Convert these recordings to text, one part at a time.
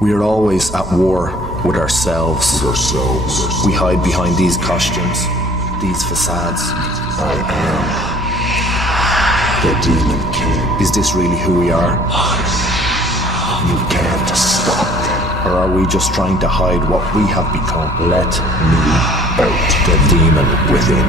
We are always at war with ourselves. We hide behind these costumes, these facades. I am the Demon King. Is this really who we are? You can't stop me. Or are we just trying to hide what we have become? Let me out. The demon within.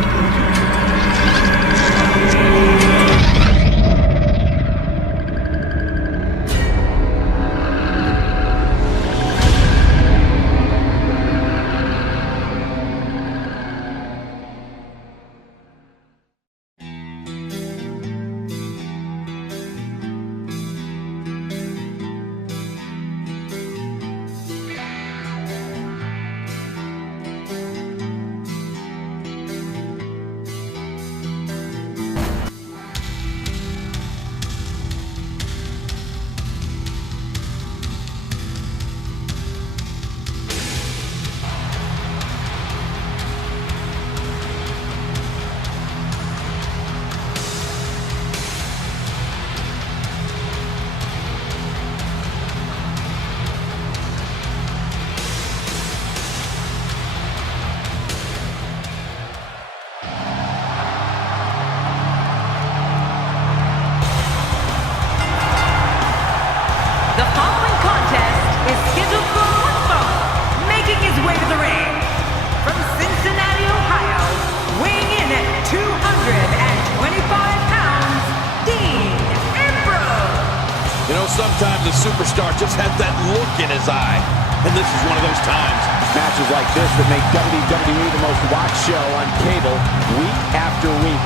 Sometimes a superstar just has that look in his eye, and this is one of those times. Matches like this that make WWE the most watched show on cable week after week.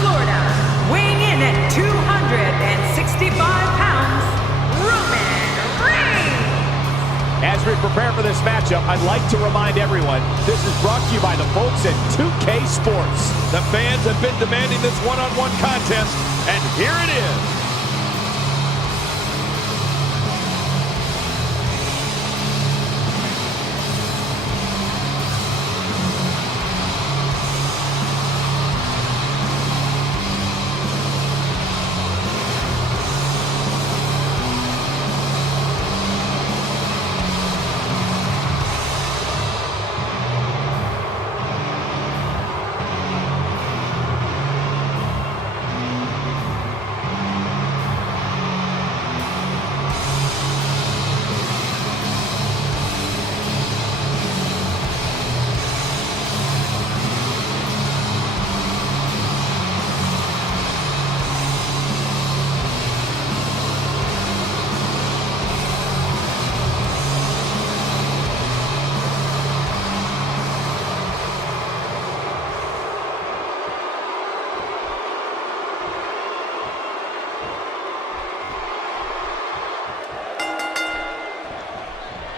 Florida, weighing in at 265 pounds, Roman Reigns. As we prepare for this matchup, I'd like to remind everyone, this is brought to you by the folks at 2K Sports. The fans have been demanding this one-on-one contest, and here it is.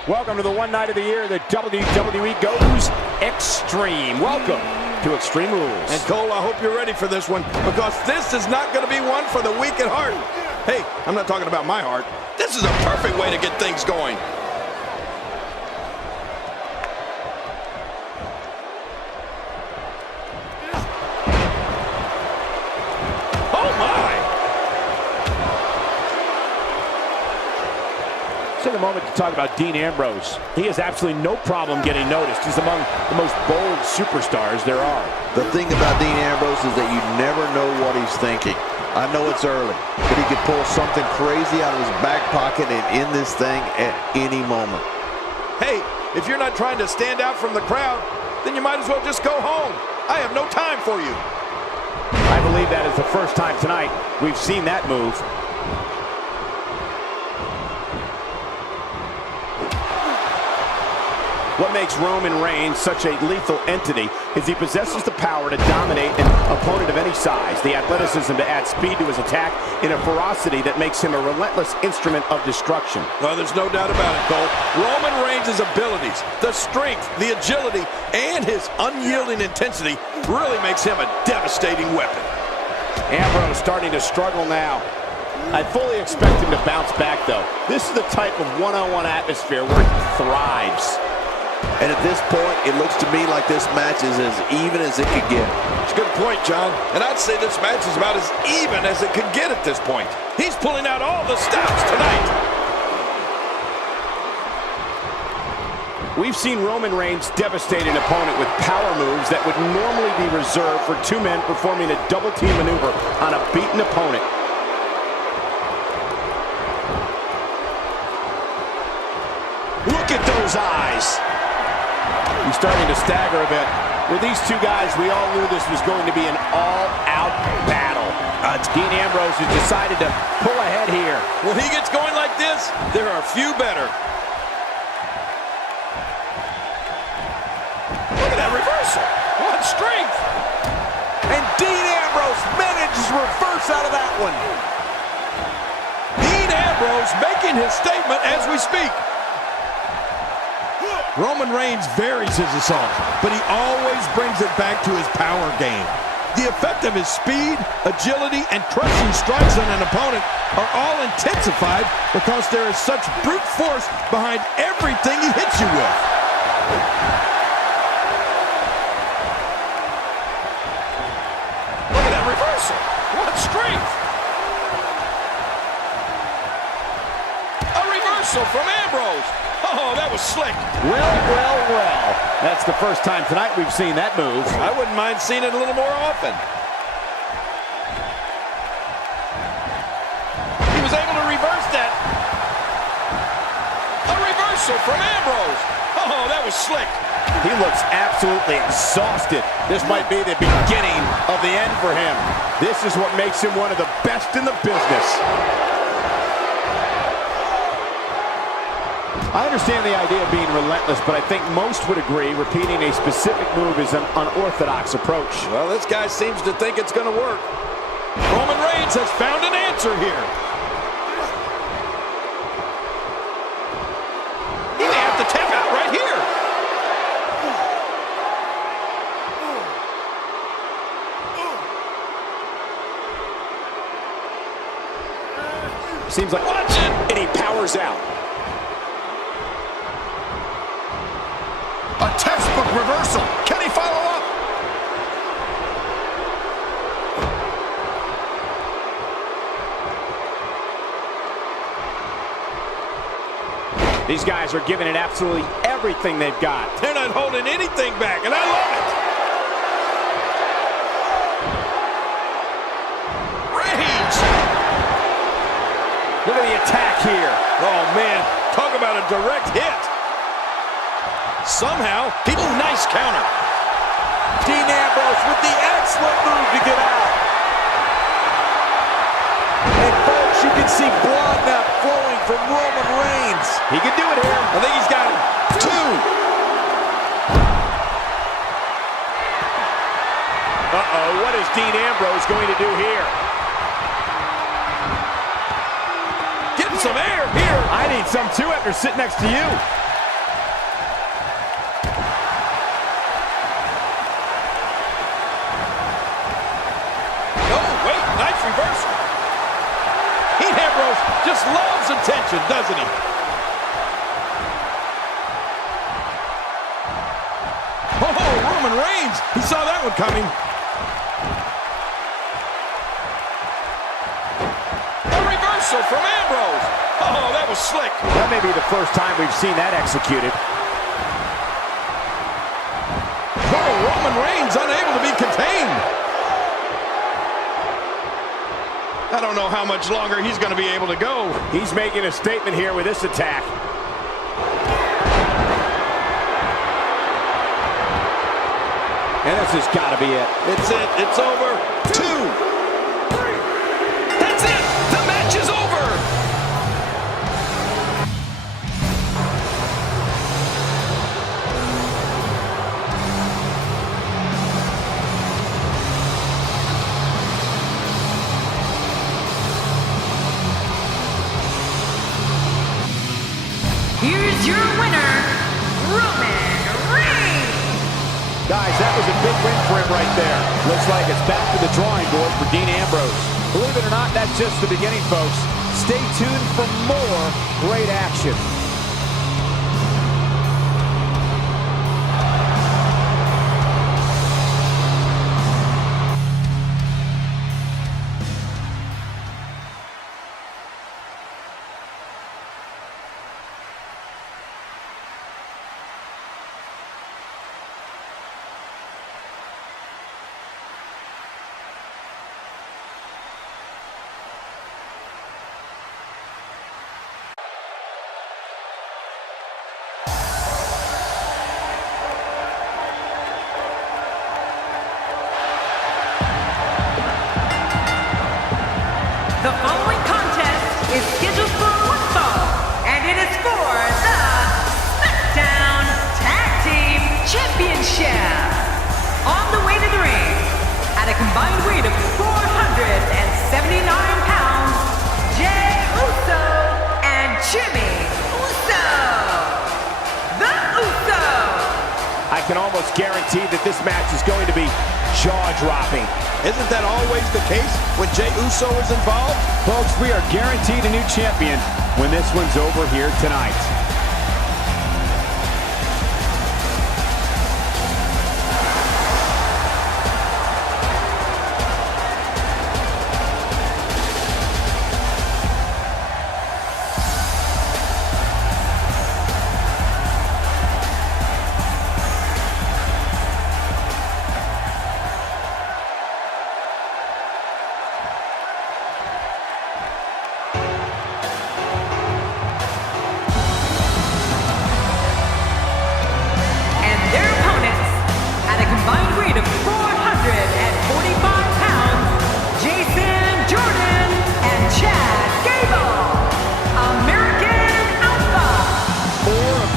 Welcome to the one night of the year that WWE goes extreme. Welcome to Extreme Rules. And Cole, I hope you're ready for this one, because this is not going to be one for the weak at heart. Hey, I'm not talking about my heart. This is a perfect way to get things going. Oh my! Take a moment to talk about Dean Ambrose. He has absolutely no problem getting noticed. He's among the most bold superstars there are. The thing about Dean Ambrose is that you never know what he's thinking. I know it's early, but he could pull something crazy out of his back pocket and end this thing at any moment. Hey, If you're not trying to stand out from the crowd, then you might as well just go home. I have no time for you. I believe that is the first time tonight we've seen that move. What makes Roman Reigns such a lethal entity is he possesses the power to dominate an opponent of any size, the athleticism to add speed to his attack, and a ferocity that makes him a relentless instrument of destruction. Well, there's no doubt about it, Cole. Roman Reigns' abilities, the strength, the agility, and his unyielding intensity really makes him a devastating weapon. Ambrose starting to struggle now. I fully expect him to bounce back, though. This is the type of one-on-one atmosphere where he thrives. And at this point, it looks to me like this match is as even as it could get. It's a good point, John. And I'd say this match is about as even as it could get at this point. He's pulling out all the stops tonight. We've seen Roman Reigns devastate an opponent with power moves that would normally be reserved for two men performing a double-team maneuver on a beaten opponent. Look at those eyes. He's starting to stagger a bit. With these two guys, we all knew this was going to be an all-out battle. Dean Ambrose has decided to pull ahead here. When he gets going like this, there are few better. Look at that reversal. What strength. And Dean Ambrose manages to reverse out of that one. Dean Ambrose making his statement as we speak. Roman Reigns varies his assault, but he always brings it back to his power game. The effect of his speed, agility, and crushing strikes on an opponent are all intensified because there is such brute force behind everything he hits you with. Look at that reversal. What strength. A reversal from Ambrose. Oh, that was slick. Well, well, well. That's the first time tonight we've seen that move. I wouldn't mind seeing it a little more often. He was able to reverse that. A reversal from Ambrose. Oh, that was slick. He looks absolutely exhausted. This might be the beginning of the end for him. This is what makes him one of the best in the business. I understand the idea of being relentless, but I think most would agree repeating a specific move is an unorthodox approach. Well, this guy seems to think it's going to work. Roman Reigns has found an answer here. He may have to tap out right here. Seems like Watch it. And he powers out. A textbook reversal. Can he follow up? These guys are giving it absolutely everything they've got. They're not holding anything back, and I love it. Reigns. Look at the attack here. Oh, man. Talk about a direct hit. Somehow, nice counter. Dean Ambrose with the excellent move to get out. And folks, you can see blood now flowing from Roman Reigns. He can do it here. I think he's got it. 2. Uh-oh, what is Dean Ambrose going to do here? Getting some air here. I need some too after sitting next to you. Reversal. Dean Ambrose just loves attention, doesn't he? Oh, Roman Reigns. He saw that one coming. A reversal from Ambrose. Oh, that was slick. That may be the first time we've seen that executed. Oh, Roman Reigns unable to be contained. I don't know how much longer he's going to be able to go. He's making a statement here with this attack. And this has got to be it. It's it. It's over. 2, 3. That's it. The match is over. Here's your winner, Roman Reigns. Guys, that was a big win for him right there. Looks like it's back to the drawing board for Dean Ambrose. Believe it or not, that's just the beginning, folks. Stay tuned for more great action. The following contest is scheduled for one fall, and it is for the SmackDown Tag Team Championship. On the way to the ring, at a combined weight of 479 pounds, Jey Uso and Jimmy Uso. The Usos. I can almost guarantee that this match is going to be jaw-dropping. Isn't that always the case when Jey Uso is involved? Folks, we are guaranteed a new champion when this one's over here tonight.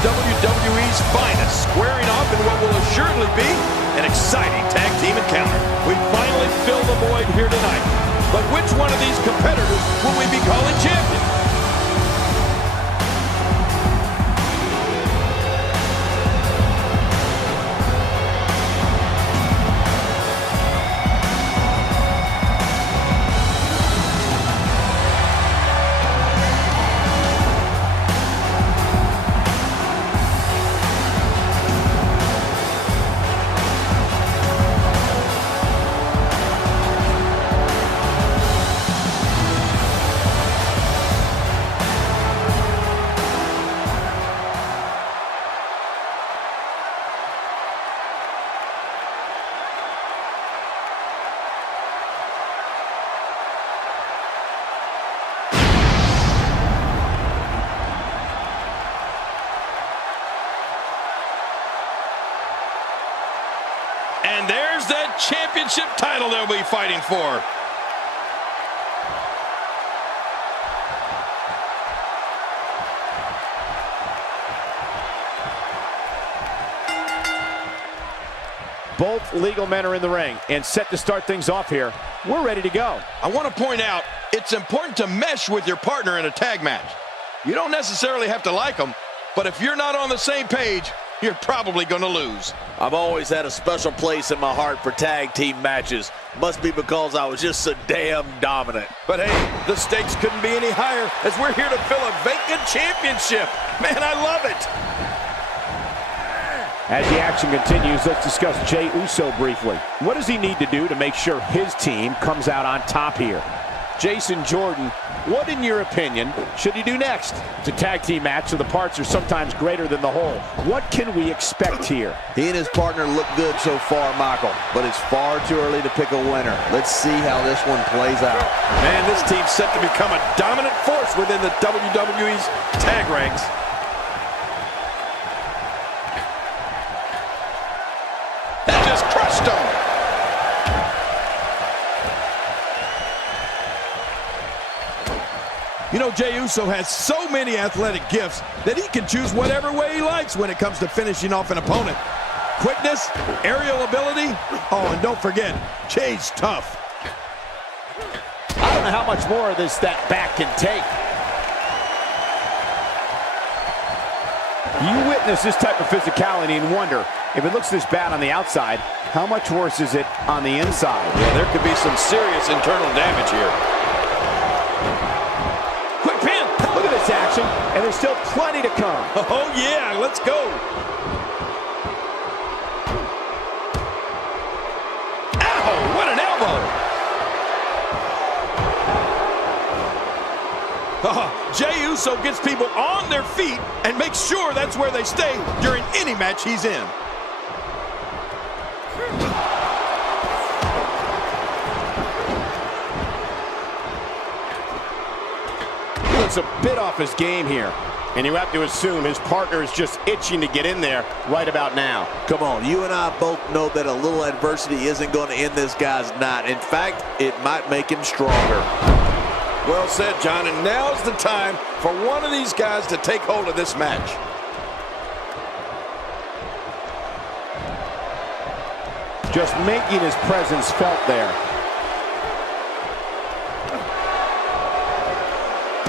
WWE's finest, squaring off in what will assuredly be an exciting tag team encounter. We finally filled the void here tonight. But which one of these competitors will we be calling champion? And there's that championship title they'll be fighting for. Both legal men are in the ring and set to start things off here. We're ready to go. I want to point out, it's important to mesh with your partner in a tag match. You don't necessarily have to like them, but if you're not on the same page, you're probably going to lose. I've always had a special place in my heart for tag team matches. Must be because I was just so damn dominant. But hey, the stakes couldn't be any higher as we're here to fill a vacant championship. Man, I love it. As the action continues, let's discuss Jey Uso briefly. What does he need to do to make sure his team comes out on top here? Jason Jordan, what in your opinion should he do next? It's a tag team match, so the parts are sometimes greater than the whole. What can we expect here? He and his partner look good so far, Michael, but it's far too early to pick a winner. Let's see how this one plays out. Man, this team's set to become a dominant force within the WWE's tag ranks. That just crushed You know, Jey Uso has so many athletic gifts that he can choose whatever way he likes when it comes to finishing off an opponent. Quickness, aerial ability, oh, and don't forget, Jey's tough. I don't know how much more of this that back can take. You witness this type of physicality and wonder, if it looks this bad on the outside, how much worse is it on the inside? Yeah, there could be some serious internal damage here. Quick pin! Look at this action, and there's still plenty to come. Oh, yeah, let's go. Ow, what an elbow! Jey Uso gets people on their feet and makes sure that's where they stay during any match he's in. He looks a bit off his game here, and you have to assume his partner is just itching to get in there right about now. Come on, you and I both know that a little adversity isn't going to end this guy's night. In fact, it might make him stronger. Well said, John, and now's the time for one of these guys to take hold of this match. Just making his presence felt there.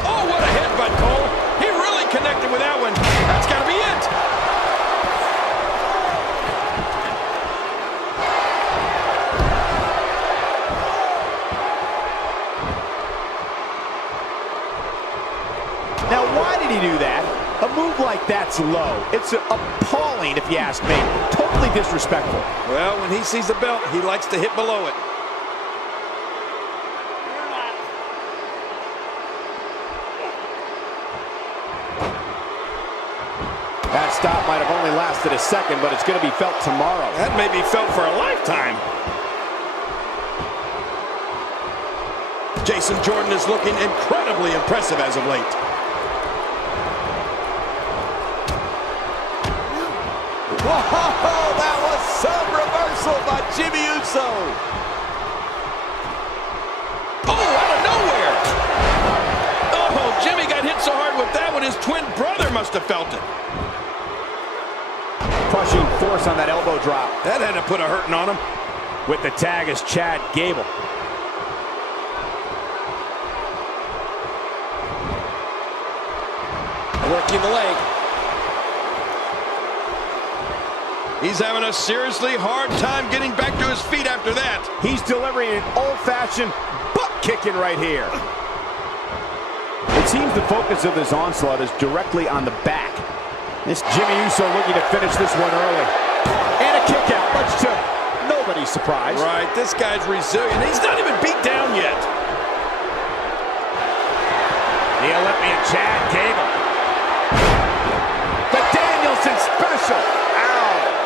Oh, what a headbutt, Cole. He really connected with that one. That's got to be it. Now, why did he do that? A move like that's low. It's appalling, if you ask me. Totally disrespectful. Well, when he sees a belt, he likes to hit below it. That stop might have only lasted a second, but it's going to be felt tomorrow. That may be felt for a lifetime. Jason Jordan is looking incredibly impressive as of late. Whoa, that was some reversal by Jimmy Uso. Oh, out of nowhere. Oh, Jimmy got hit so hard with that one, his twin brother must have felt it. Crushing force on that elbow drop. That had to put a hurting on him. With the tag is Chad Gable. Working the leg. He's having a seriously hard time getting back to his feet after that. He's delivering an old-fashioned butt kicking right here. It seems the focus of this onslaught is directly on the back. This Jimmy Uso looking to finish this one early. And a kick out, much to nobody's surprise. Right, this guy's resilient. He's not even beat down yet. The Olympian Chad Gable. The Danielson special.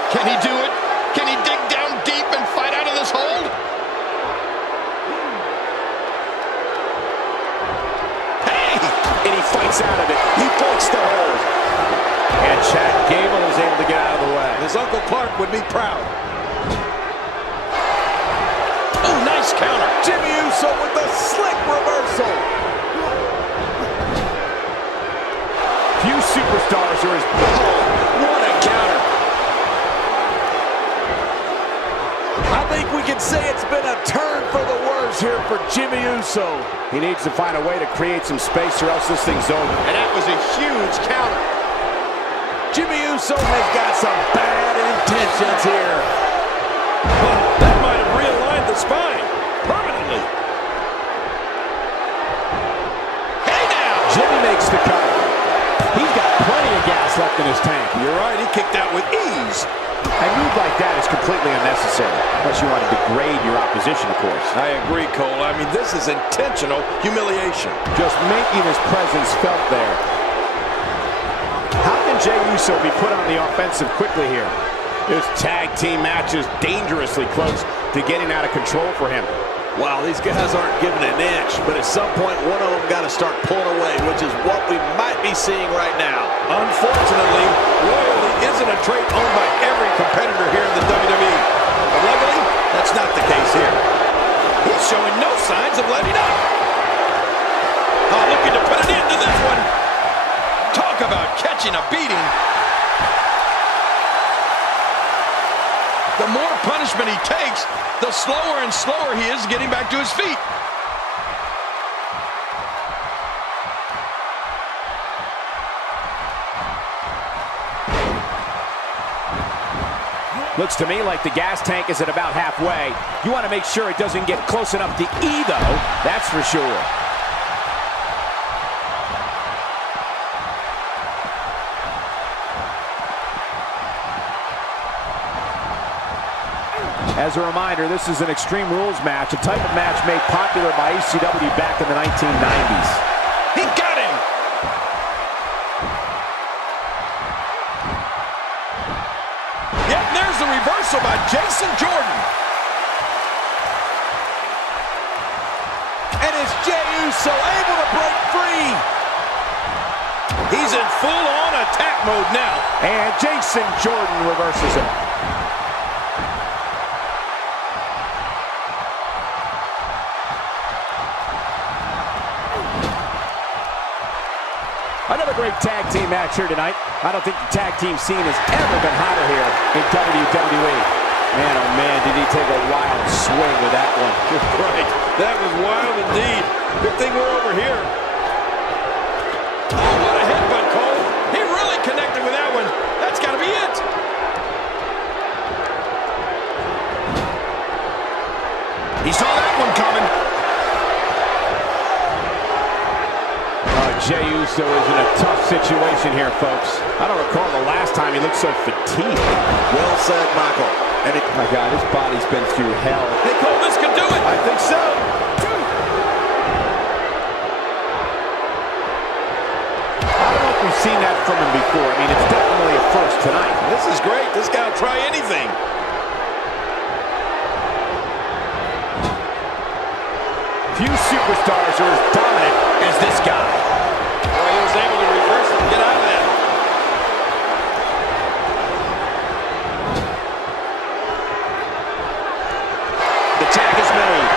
Can he do it? Can he dig down deep and fight out of this hold? Hey! And he fights out of it. He breaks the hold. And Chad Gable is able to get out of the way. His Uncle Clark would be proud. Oh, nice counter. Jimmy Uso with the slick reversal. Few superstars are as... Oh, what a counter. I think we can say it's been a turn for the worse here for Jimmy Uso. He needs to find a way to create some space or else this thing's over. And that was a huge counter. Jimmy Uso has got some bad intentions here. Well, that might have realigned the spine permanently. Hey now! Jimmy makes the cut. He's got plenty of gas left in his tank. You're right, he kicked out with ease. A move like that is completely unnecessary, unless you want to degrade your opposition, of course. I agree, Cole. I mean, this is intentional humiliation. Just making his presence felt there. How can Jey Uso be put on the offensive quickly here? This tag team match is dangerously close to getting out of control for him. Wow, these guys aren't giving an inch, but at some point, one of them got to start pulling away, which is what we might be seeing right now. Unfortunately, loyalty isn't a trait owned by every competitor here in the WWE. But luckily, that's not the case here. He's showing no signs of letting up. Oh, looking to put an end to this one. Talk about catching a beating. The more punishment he takes, the slower and slower he is getting back to his feet. Looks to me like the gas tank is at about halfway. You want to make sure it doesn't get close enough to E, though. That's for sure. As a reminder, this is an Extreme Rules match, a type of match made popular by ECW back in the 1990s. He got him! Yep, there's the reversal by Jason Jordan. And it's Jey Uso able to break free. He's in full-on attack mode now. And Jason Jordan reverses him. Another great tag team match here tonight. I don't think the tag team scene has ever been hotter here in WWE. Man, oh man, did he take a wild swing with that one. Right, that was wild indeed. Good thing we're over here. Oh, what a headbutt, Cole. He really connected with that one. That's got to be it. He saw that one coming. Jey Uso is in a tough situation here, folks. I don't recall the last time he looked so fatigued. Well said, Michael. And my God, his body's been through hell. Hey, Cole, this could do it. I think so. I don't know if we've seen that from him before. I mean, it's definitely a first tonight. This is great. This guy will try anything. Few superstars are as dominant as this guy. Boy, he was able to reverse it and get out of that. The tag is made.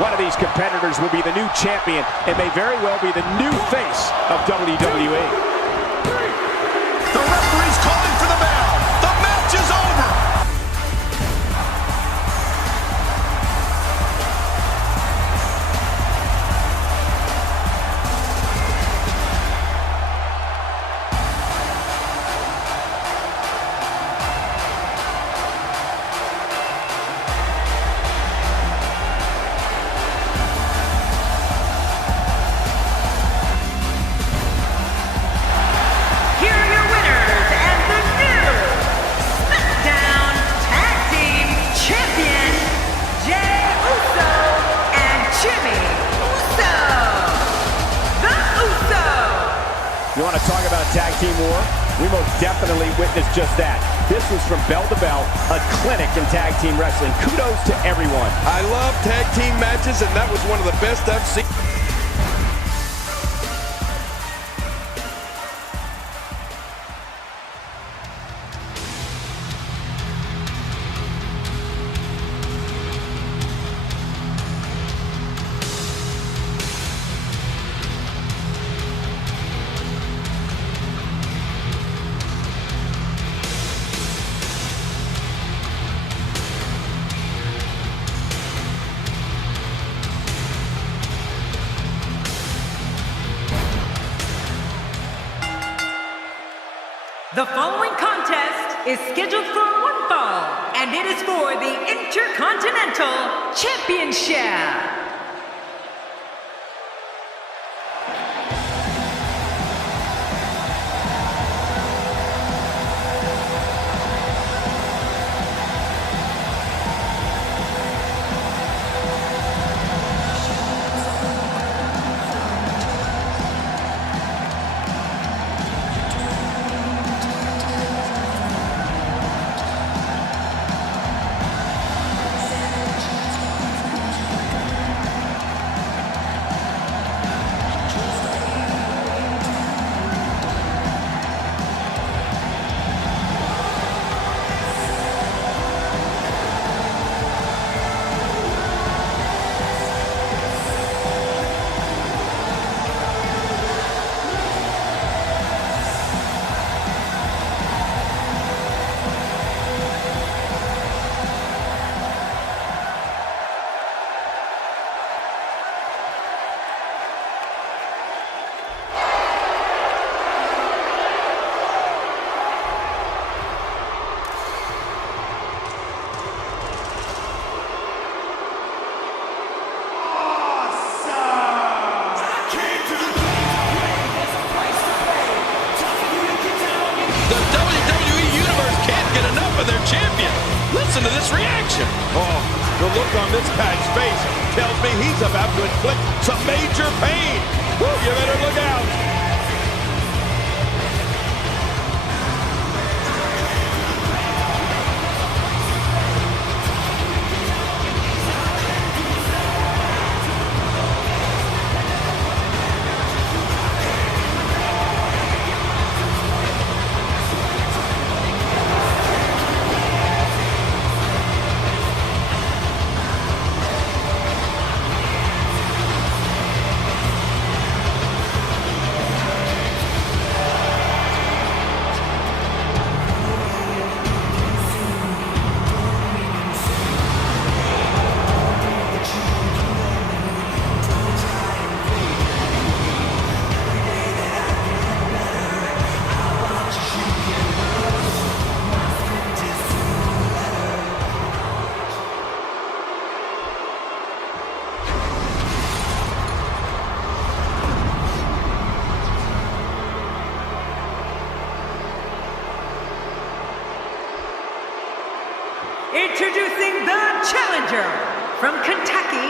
One of these competitors will be the new champion and may very well be the new face of WWE. The referee's calling for the bell. The match is over. Here are your winners and the new SmackDown Tag Team Champion, Jey Uso and Jimmy Uso. The Usos. You want to talk about tag team war? We most definitely witnessed just that. This was from bell to bell, a clinic in tag team wrestling. Kudos to everyone. I love tag team matches, and that was one of the best I've seen. The following contest is scheduled for one fall, and it is for the Intercontinental Championship. of their champion. Listen to this reaction. Oh, the look on this guy's face tells me he's about to inflict some major pain. Woo, you better look out. Introducing the challenger from Kentucky,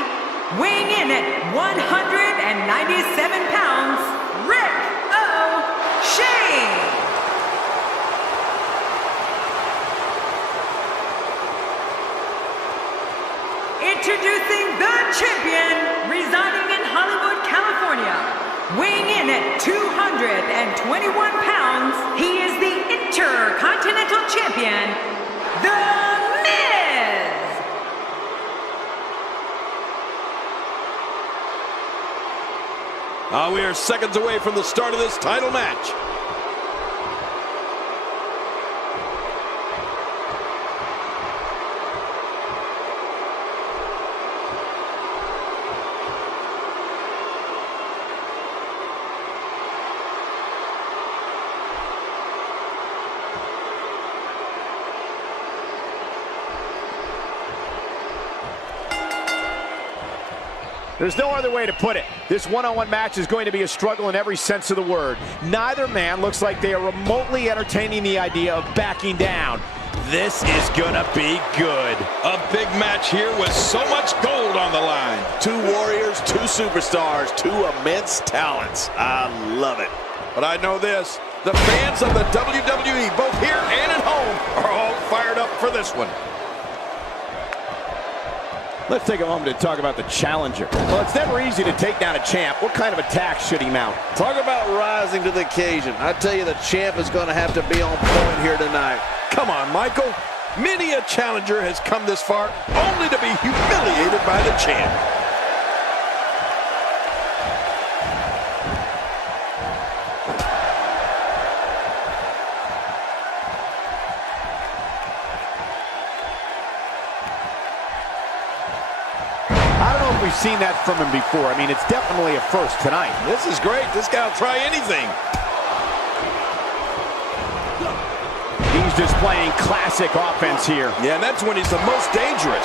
weighing in at 197 pounds, Ricochet. Introducing the champion, residing in Hollywood, California, weighing in at 221 pounds, he is the Intercontinental Champion, The We are seconds away from the start of this title match. There's no other way to put it. This one-on-one match is going to be a struggle in every sense of the word. Neither man looks like they are remotely entertaining the idea of backing down. This is gonna be good. A big match here with so much gold on the line. Two warriors, two superstars, two immense talents. I love it. But I know this, the fans of the WWE, both here and at home, are all fired up for this one. Let's take a moment to talk about the challenger. Well, it's never easy to take down a champ. What kind of attack should he mount? Talk about rising to the occasion. I tell you, the champ is going to have to be on point here tonight. Come on, Michael. Many a challenger has come this far only to be humiliated by the champ. We've seen that from him before. I mean, it's definitely a first tonight. This is great. This guy will try anything. He's just playing classic offense here. Yeah, and that's when he's the most dangerous.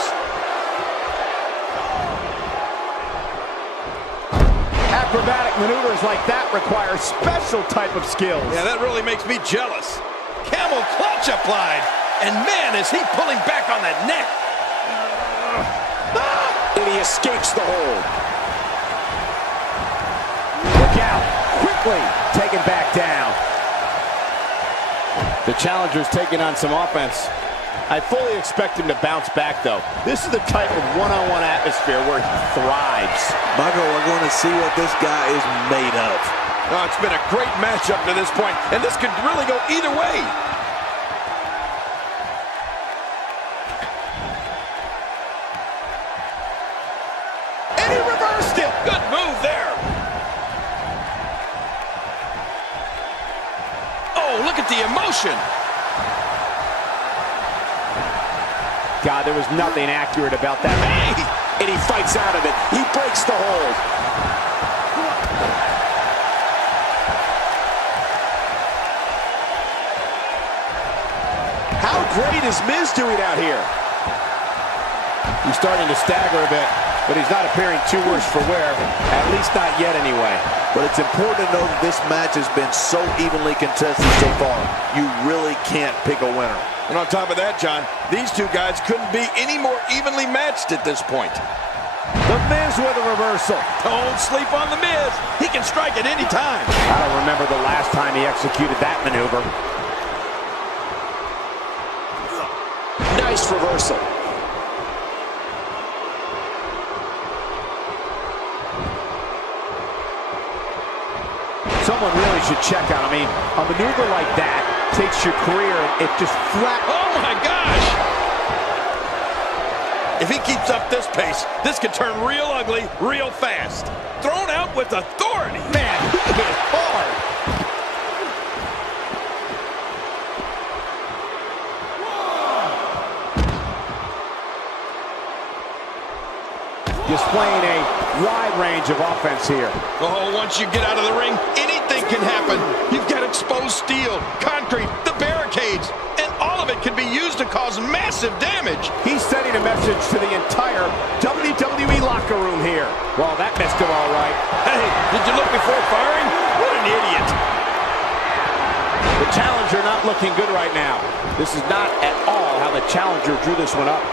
Acrobatic maneuvers like that require special type of skills. Yeah, that really makes me jealous. Camel clutch applied. And man, is he pulling back on that neck. And he escapes the hold. Look out. Quickly taken back down. The challenger's taking on some offense. I fully expect him to bounce back, though. This is the type of one-on-one atmosphere where he thrives. Michael, we're going to see what this guy is made of. Oh, it's been a great match up to this point, and this could really go either way. Good move there. Oh, look at the emotion. God, there was nothing accurate about that. Hey! And he fights out of it. He breaks the hold. How great is Miz doing out here? He's starting to stagger a bit. but he's not appearing too worse for wear, at least not yet anyway. But it's important to know that this match has been so evenly contested so far. You really can't pick a winner. And on top of that, John, these two guys couldn't be any more evenly matched at this point. The Miz with a reversal. Don't sleep on the Miz. He can strike at any time. I don't remember the last time he executed that maneuver. Nice reversal. Someone really should check out. I mean, a maneuver like that takes your career and it just flat. Oh my gosh! If he keeps up this pace, this could turn real ugly real fast. Thrown out with authority. Man, he hit hard. Displaying a wide range of offense here. Oh, once you get out of the ring, anything can happen. You've got exposed steel, concrete, the barricades, and all of it can be used to cause massive damage. He's sending a message to the entire WWE locker room here. Well, that missed him all right. Hey, did you look before firing? What an idiot. The challenger not looking good right now. This is not at all how the challenger drew this one up.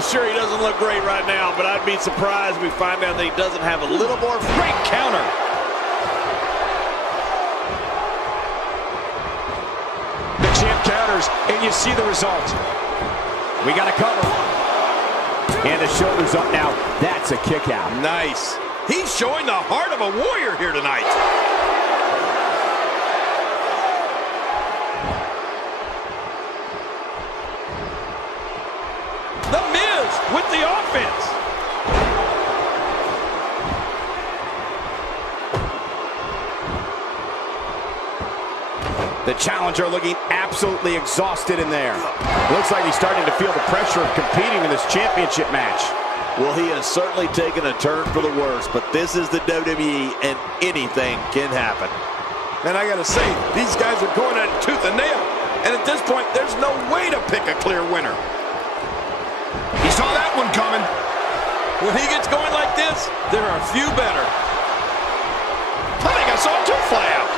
Sure, he doesn't look great right now, but I'd be surprised if we find out that he doesn't have a little more great counter. The champ counters, and you see the result. We got a cover. And the shoulder's up now. That's a kick out. Nice. He's showing the heart of a warrior here tonight. The Miz with the offense. The challenger looking absolutely exhausted in there. Looks like he's starting to feel the pressure of competing in this championship match. Well, he has certainly taken a turn for the worse, but this is the WWE, and anything can happen. And I gotta say, these guys are going at it tooth and nail. And at this point, there's no way to pick a clear winner. He saw that one coming. When he gets going like this, there are few better. I think I saw him too fly out.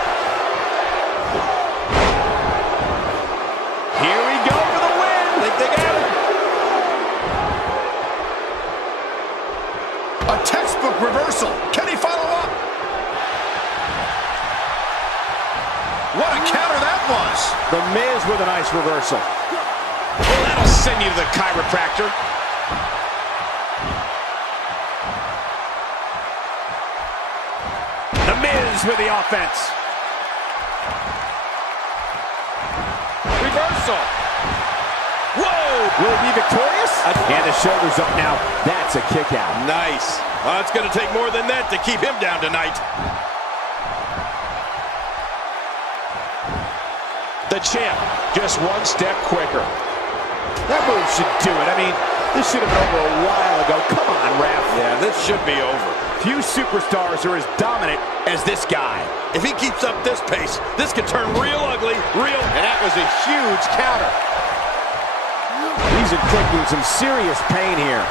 Here we go for the win. Think they got it? A textbook reversal. Can he follow up? What a counter that was. The Miz with a nice reversal. Well, that'll send you to the chiropractor. The Miz with the offense. Reversal. Whoa! Will he be victorious? And the shoulder's up now. That's a kick out. Nice. Well, it's going to take more than that to keep him down tonight. The champ just one step quicker. That move should do it. I mean, this should have been over a while ago. Come on, ref. Yeah, this should be over. Few superstars are as dominant as this guy. If he keeps up this pace, this could turn real ugly, real... And that was a huge counter. He's inflicting some serious pain here.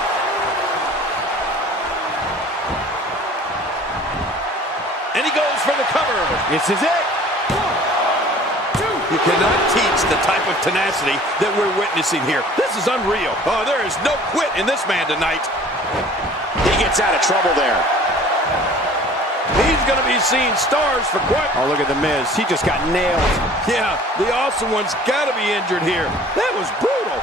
And he goes for the cover. This is it. You cannot teach the type of tenacity that we're witnessing here. This is unreal. Oh, there is no quit in this man tonight. He gets out of trouble there. He's going to be seeing stars for quite... Oh, look at the Miz. He just got nailed. Yeah, the awesome one's got to be injured here. That was brutal.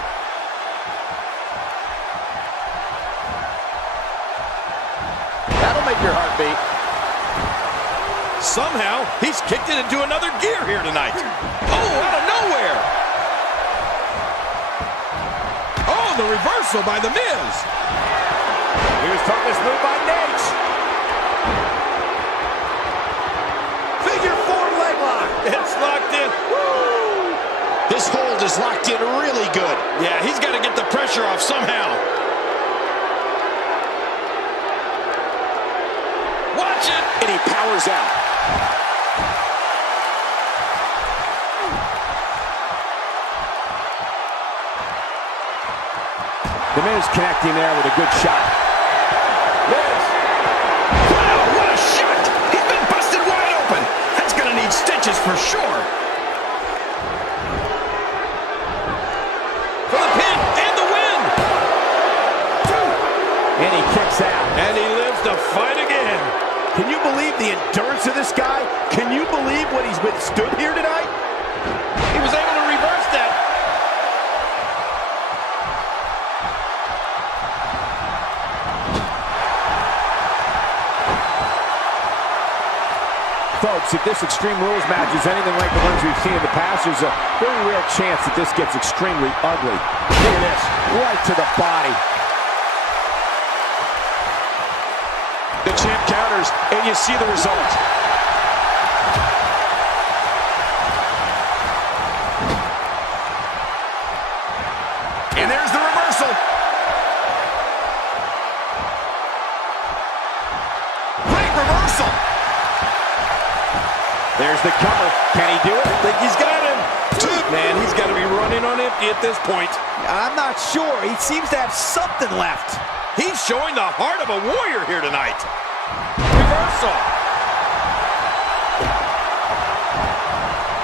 That'll make your heart beat. Somehow, he's kicked it into another gear here tonight. Oh, out of nowhere. Oh, the reversal by the Miz. He was taught this move by Nate. Figure 4 leg lock. It's locked in. Woo! This hold is locked in really good. Yeah, he's got to get the pressure off somehow. Watch it. And he powers out. The Miz connecting there with a good shot. matches for sure. For the pin and the win. And he kicks out. And he lives to fight again. Can you believe the endurance of this guy? Can you believe what he's withstood here tonight? He was able to reverse that. Folks, if this Extreme Rules match is anything like the ones we've seen in the past, there's a very rare chance that this gets extremely ugly. Look at this, right to the body. The champ counters, and you see the result. And there's the reversal. Great reversal. There's the cover. Can he do it? I think he's got him. Man, he's got to be running on empty at this point. I'm not sure. He seems to have something left. He's showing the heart of a warrior here tonight. Reversal.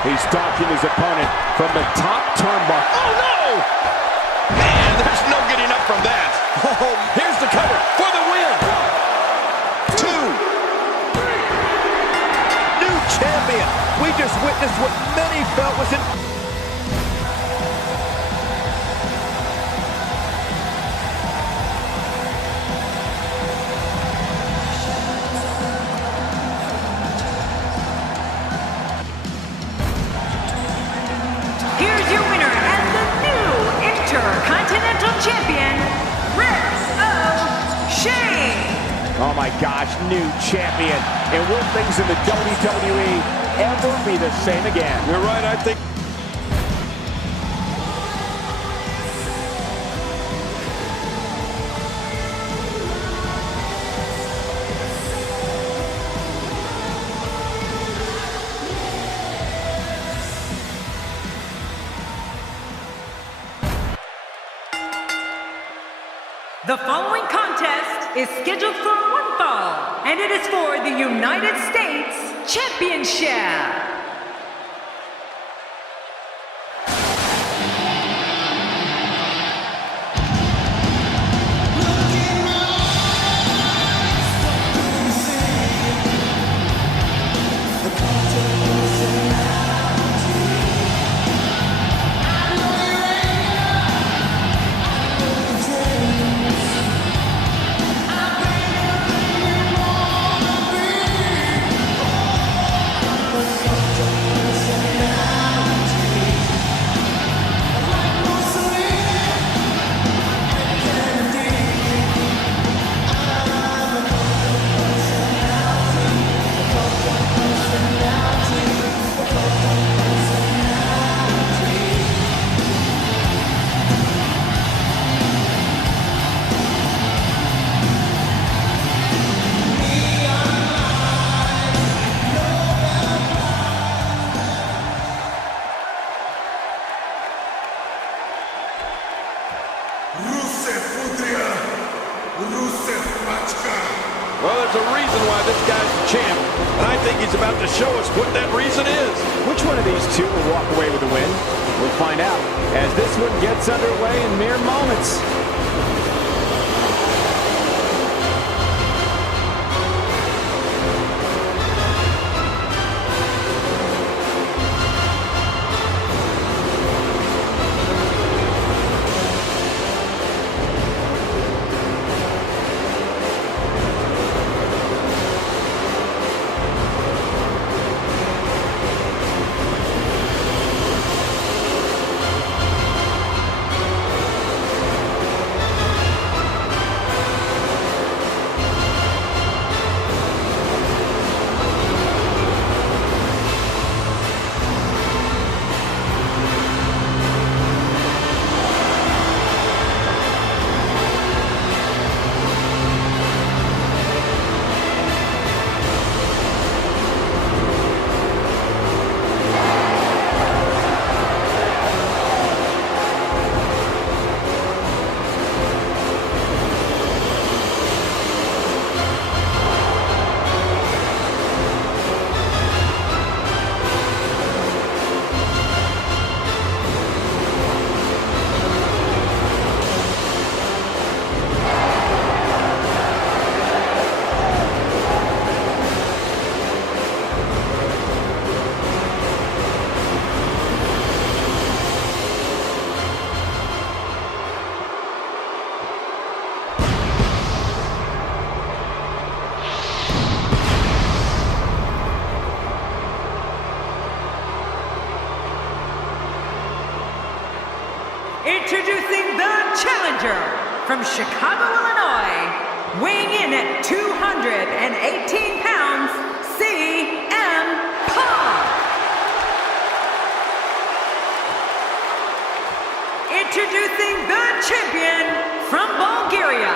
He's stalking his opponent from the top turnbuckle. Oh, no! Man, there's no getting up from that. Oh, here's the cover for the win. 2. New champion. We just witnessed what many felt was an... Here's your winner and the new Intercontinental Champion, Ricochet. Oh my gosh, new champion. And will things in the WWE ever be the same again? You're right, I think. The following contest is scheduled for one fall, and it is for the United States Championship. Well, there's a reason why this guy's the champ, and I think he's about to show us what that reason is. Which one of these two will walk away with the win? We'll find out as this one gets underway in mere moments. Introducing the challenger from Chicago, Illinois, weighing in at 218 pounds, CM Punk. Introducing the champion from Bulgaria,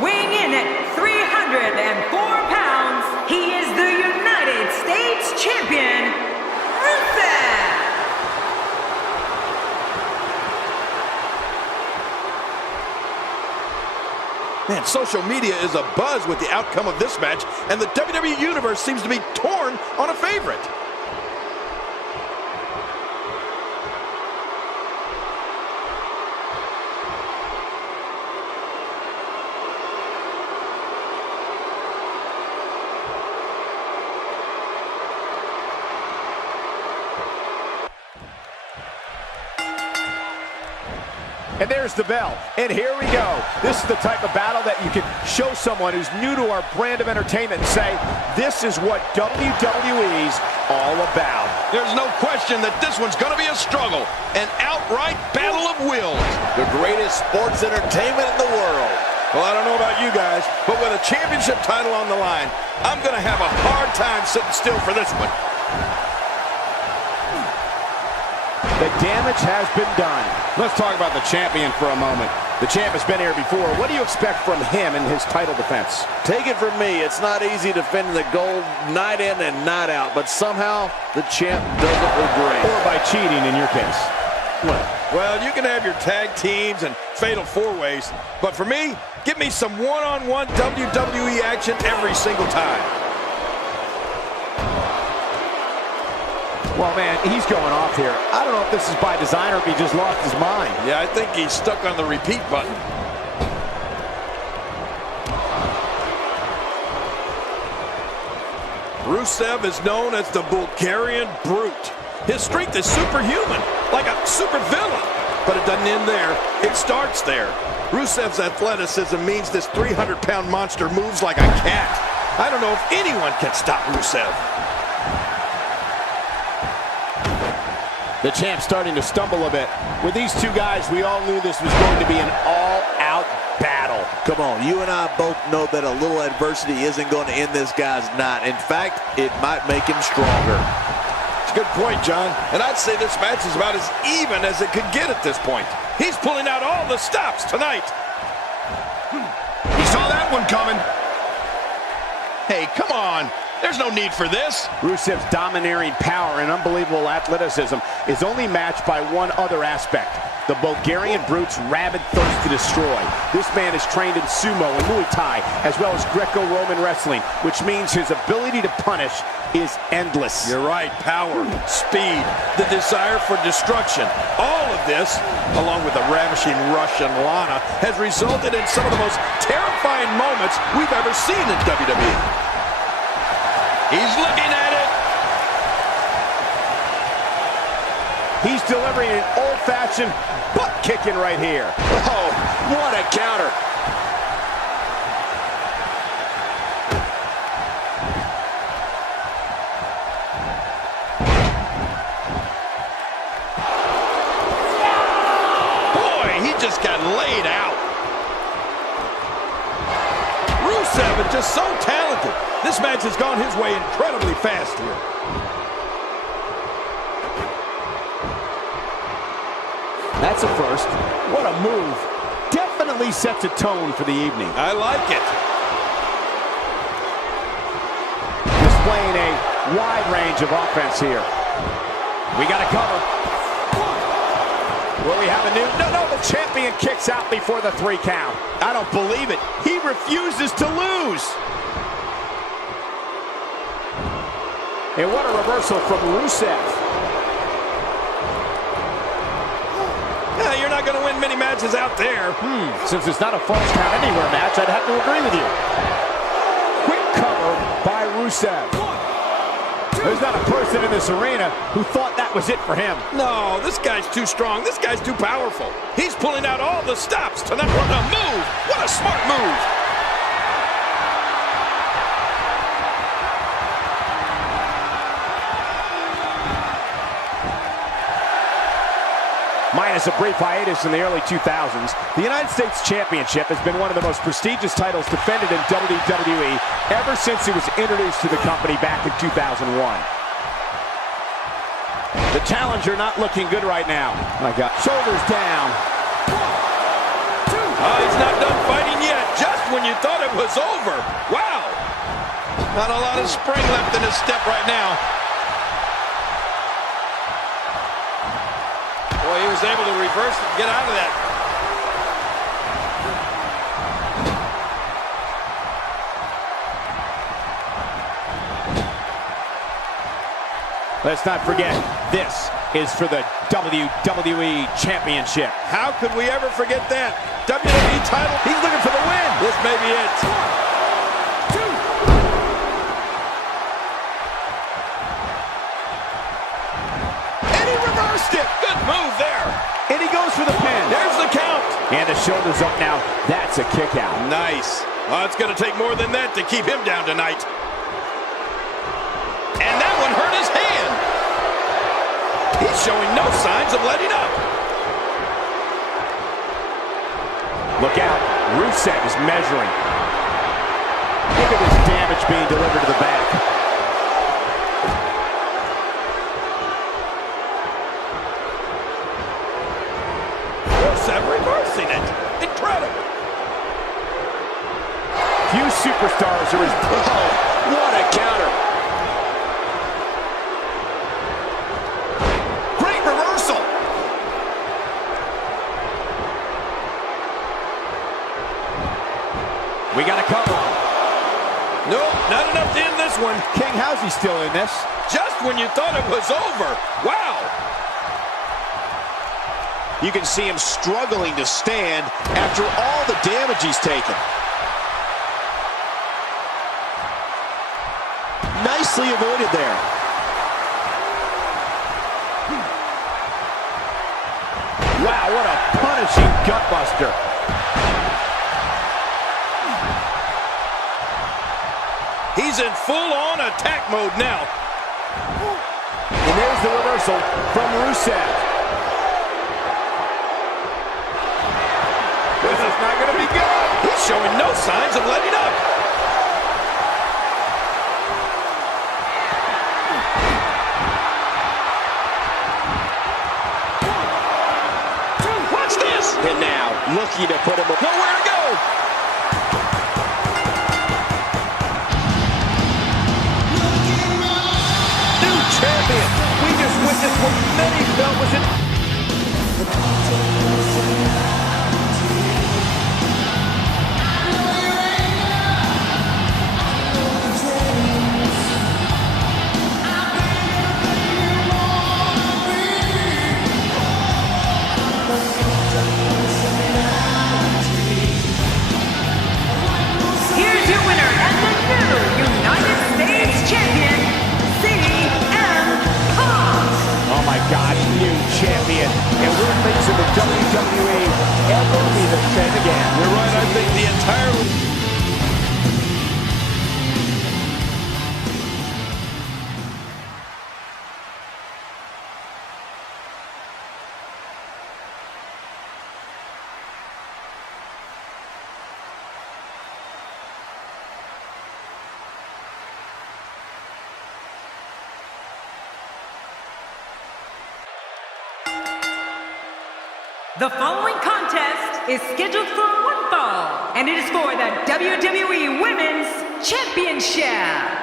weighing in at 304 pounds, he is the United States champion, Rusev. Man, social media is abuzz with the outcome of this match, and the WWE Universe seems to be torn on a favorite. And there's the bell, and here we go. This is the type of battle that you can show someone who's new to our brand of entertainment and say, this is what WWE's all about. There's no question that this one's going to be a struggle, an outright battle of wills. The greatest sports entertainment in the world. Well, I don't know about you guys, but with a championship title on the line, I'm going to have a hard time sitting still for this one. The damage has been done. Let's talk about the champion for a moment. The champ has been here before. What do you expect from him in his title defense? Take it from me, it's not easy defending the gold night in and night out, but somehow the champ doesn't agree. Or by cheating in your case. Well, you can have your tag teams and fatal four-ways, but for me, give me some one-on-one WWE action every single time. Well, man, he's going off here. I don't know if this is by design or if he just lost his mind. Yeah, I think he's stuck on the repeat button. Rusev is known as the Bulgarian Brute. His strength is superhuman, like a supervillain. But it doesn't end there. It starts there. Rusev's athleticism means this 300-pound monster moves like a cat. I don't know if anyone can stop Rusev. The champ's starting to stumble a bit. With these two guys, we all knew this was going to be an all-out battle. Come on, you and I both know that a little adversity isn't going to end this guy's night. In fact, it might make him stronger. It's a good point, John. And I'd say this match is about as even as it could get at this point. He's pulling out all the stops tonight. He saw that one coming. Hey, come on. There's no need for this. Rusev's domineering power and unbelievable athleticism is only matched by one other aspect. The Bulgarian Brute's rabid thirst to destroy. This man is trained in sumo and Muay Thai, as well as Greco-Roman wrestling, which means his ability to punish is endless. You're right. Power, speed, the desire for destruction. All of this, along with the ravishing Russian Lana, has resulted in some of the most terrifying moments we've ever seen in WWE. He's looking at it. He's delivering an old-fashioned butt-kicking right here. Oh, what a counter. Boy, he just got laid out. Rusev is just so talented. This match has gone his way incredibly fast here. That's a first. What a move. Definitely sets a tone for the evening. I like it. Displaying a wide range of offense here. We got a cover. Will we have a new? No, the champion kicks out before the 3 count. I don't believe it. He refuses to lose. And what a reversal from Rusev. Yeah, you're not going to win many matches out there. Since it's not a false count anywhere match, I'd have to agree with you. Quick cover by Rusev. There's not a person in this arena who thought that was it for him. No, this guy's too strong. This guy's too powerful. He's pulling out all the stops tonight. What a move! What a smart move! Minus a brief hiatus in the early 2000s, the United States Championship has been one of the most prestigious titles defended in WWE ever since it was introduced to the company back in 2001. The challenger not looking good right now. My God. Shoulders down. 1, 2. Oh, he's not done fighting yet. Just when you thought it was over. Wow. Not a lot of spring left in his step right now. Boy, he was able to reverse and get out of that. Let's not forget, this is for the WWE Championship. How could we ever forget that? WWE title. He's looking for the win. This may be it. 1, 2. And he reversed it. Good move there. And he goes for the pin. There's the count. And the shoulders up now. That's a kick out. Nice. Oh, it's going to take more than that to keep him down tonight. And that one hurt his hand. He's showing no signs of letting up. Look out. Rusev is measuring. Look at this damage being delivered to the back. Rusev reversing it. Incredible. Few superstars are as... Oh, what a counter. Great reversal. We got a cover. Nope, not enough to end this one. King, how's he still in this? Just when you thought it was over. Wow. You can see him struggling to stand after all the damage he's taken. Nicely avoided there. Wow, what a punishing gutbuster. He's in full-on attack mode now. And there's the reversal from Rusev. This is not going to be good. He's showing no signs of letting up. Watch this. And now, looking to put him... Nowhere to go. New champion. We just witnessed what many felt was an... Here's your winner and the new United States Champion, CM Punk. Oh my gosh, new champion. And will things in the WWE ever be the same again? You're right, I think the entire... The following contest is scheduled for one fall, and it is for the WWE Women's Championship.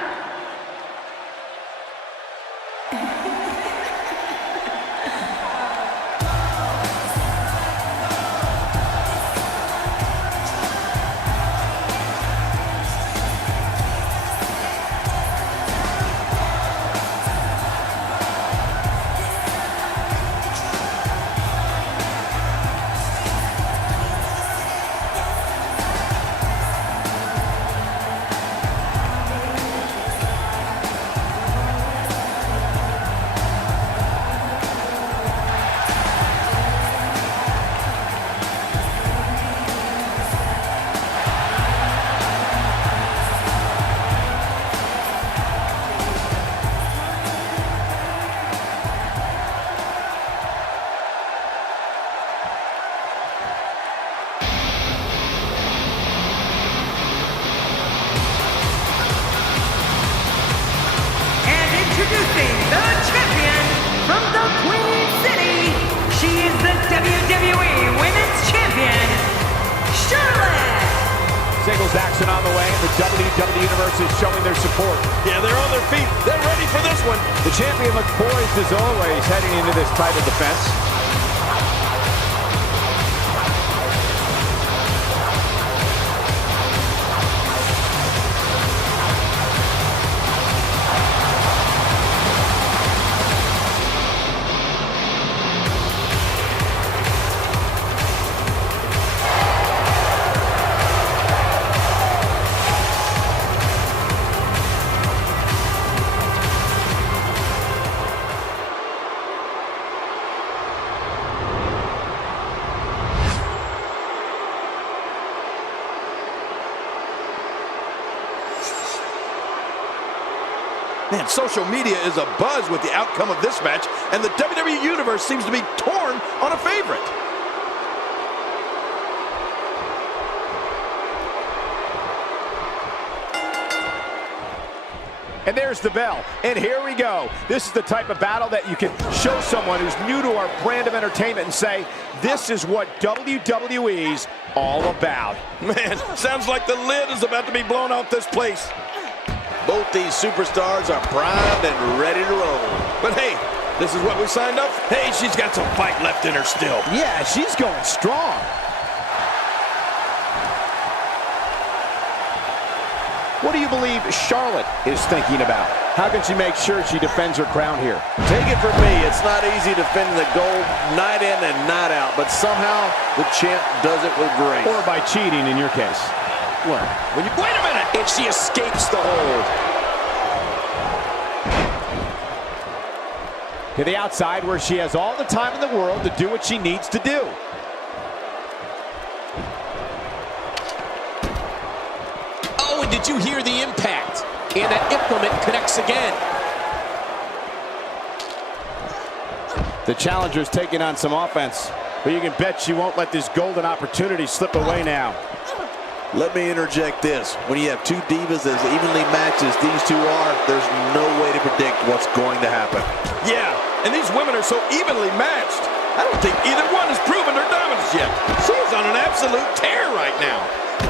Introducing the champion from the Queen City. She is the WWE Women's Champion, Charlotte. Singles action on the way, and the WWE Universe is showing their support. Yeah, they're on their feet. They're ready for this one. The champion looks poised as always heading into this title defense. Man, social media is abuzz with the outcome of this match, and the WWE Universe seems to be torn on a favorite. And there's the bell, and here we go. This is the type of battle that you can show someone who's new to our brand of entertainment and say, this is what WWE's all about. Man, sounds like the lid is about to be blown off this place. Both these superstars are primed and ready to roll. But hey, this is what we signed up. Hey, she's got some fight left in her still. Yeah, she's going strong. What do you believe Charlotte is thinking about? How can she make sure she defends her crown here? Take it from me, it's not easy defending the gold night in and night out, but somehow the champ does it with grace. Or by cheating in your case. Wait a minute! And she escapes the hold. To the outside where she has all the time in the world to do what she needs to do. Oh, and did you hear the impact? And that implement connects again. The challenger's taking on some offense, but you can bet she won't let this golden opportunity slip away now. Let me interject this. When you have two divas as evenly matched as these two are, there's no way to predict what's going to happen. Yeah, and these women are so evenly matched. I don't think either one has proven their dominance yet. She is on an absolute tear right now.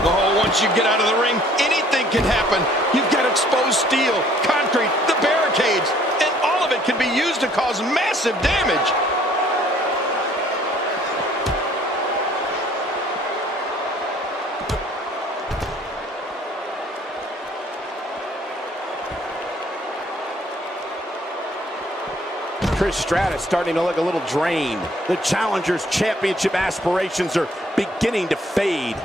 Oh, once you get out of the ring, anything can happen. You've got exposed steel, concrete, the barricades, and all of it can be used to cause massive damage. Trish Stratus starting to look a little drained. The challenger's championship aspirations are beginning to fade.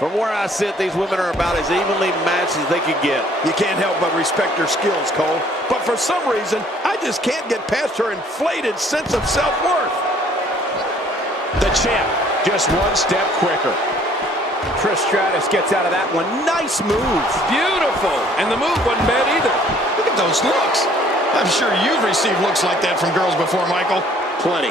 From where I sit, these women are about as evenly matched as they can get. You can't help but respect her skills, Cole. But for some reason, I just can't get past her inflated sense of self-worth. The champ, just one step quicker. Trish Stratus gets out of that one. Nice move. Beautiful. And the move wasn't bad either. Look at those looks. I'm sure you've received looks like that from girls before, Michael. Plenty.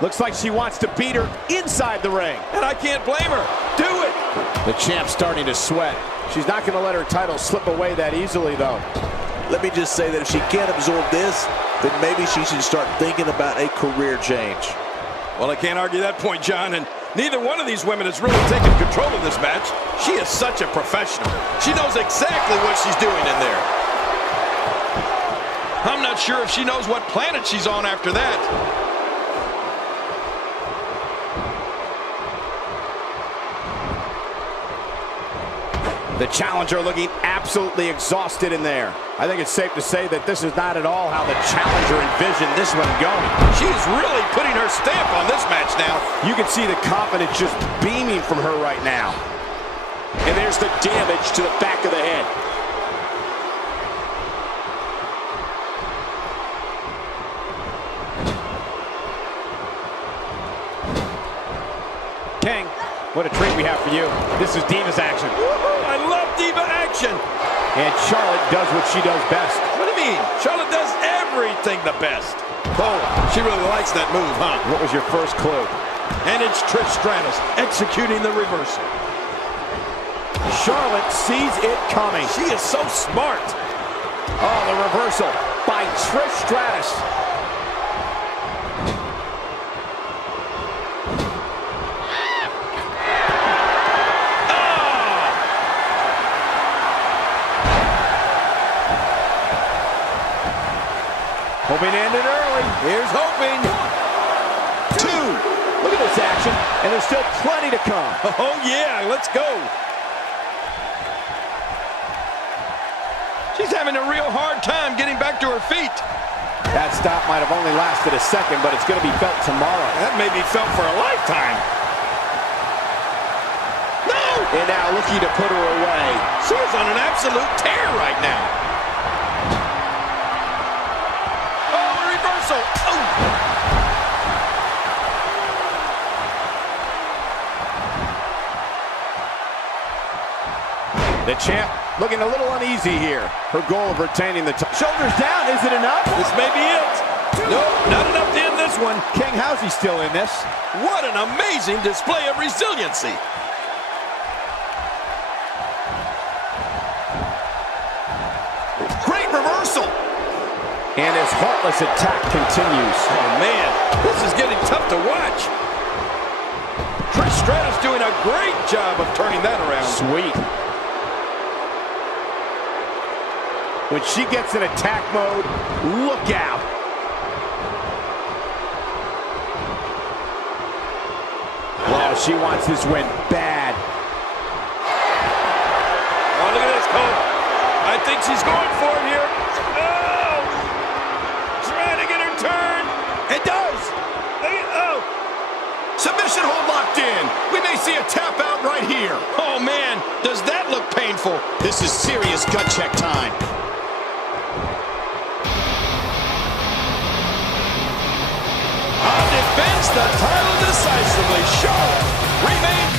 Looks like she wants to beat her inside the ring. And I can't blame her. Do it. The champ's starting to sweat. She's not going to let her title slip away that easily, though. Let me just say that if she can't absorb this, then maybe she should start thinking about a career change. Well, I can't argue that point, John, and neither one of these women has really taken control of this match. She is such a professional. She knows exactly what she's doing in there. I'm not sure if she knows what planet she's on after that. The challenger looking absolutely exhausted in there. I think it's safe to say that this is not at all how the challenger envisioned this one going. She's really putting her stamp on this match now. You can see the confidence just beaming from her right now. And there's the damage to the back of the head. King, what a treat we have for you. This is Divas action. I love Diva action. And Charlotte does what she does best. What do you mean? Charlotte does everything the best. Oh, she really likes that move, huh? What was your first clue? And it's Trish Stratus executing the reversal. Charlotte sees it coming. She is so smart. Oh, the reversal by Trish Stratus. Hoping to end it early. Here's hoping. 2. Look at this action, and there's still plenty to come. Oh, yeah, let's go. She's having a real hard time getting back to her feet. That stop might have only lasted a second, but it's going to be felt tomorrow. That may be felt for a lifetime. No! And now looking to put her away. She is on an absolute tear right now. Oh, a reversal. Oh! The champ looking a little uneasy here. Her goal of retaining the title. Shoulders down, is it enough? This may be it. No, not enough to end this one. King, how's he still in this? What an amazing display of resiliency. Great reversal. And his heartless attack continues. Oh, man, this is getting tough to watch. Trish Stratus doing a great job of turning that around. Sweet. When she gets in attack mode, look out. Oh, she wants this win bad. Oh, look at this, Cole. I think she's going for it here. Oh! Trying to get her turned. It does. Oh! Submission hold locked in. We may see a tap out right here. Oh, man, does that look painful? This is serious gut check time. Defends the title decisively. Charlotte remains.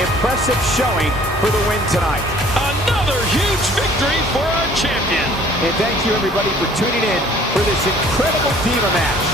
Impressive showing for the win tonight. Another huge victory for our champion. And thank you, everybody, for tuning in for this incredible Diva match.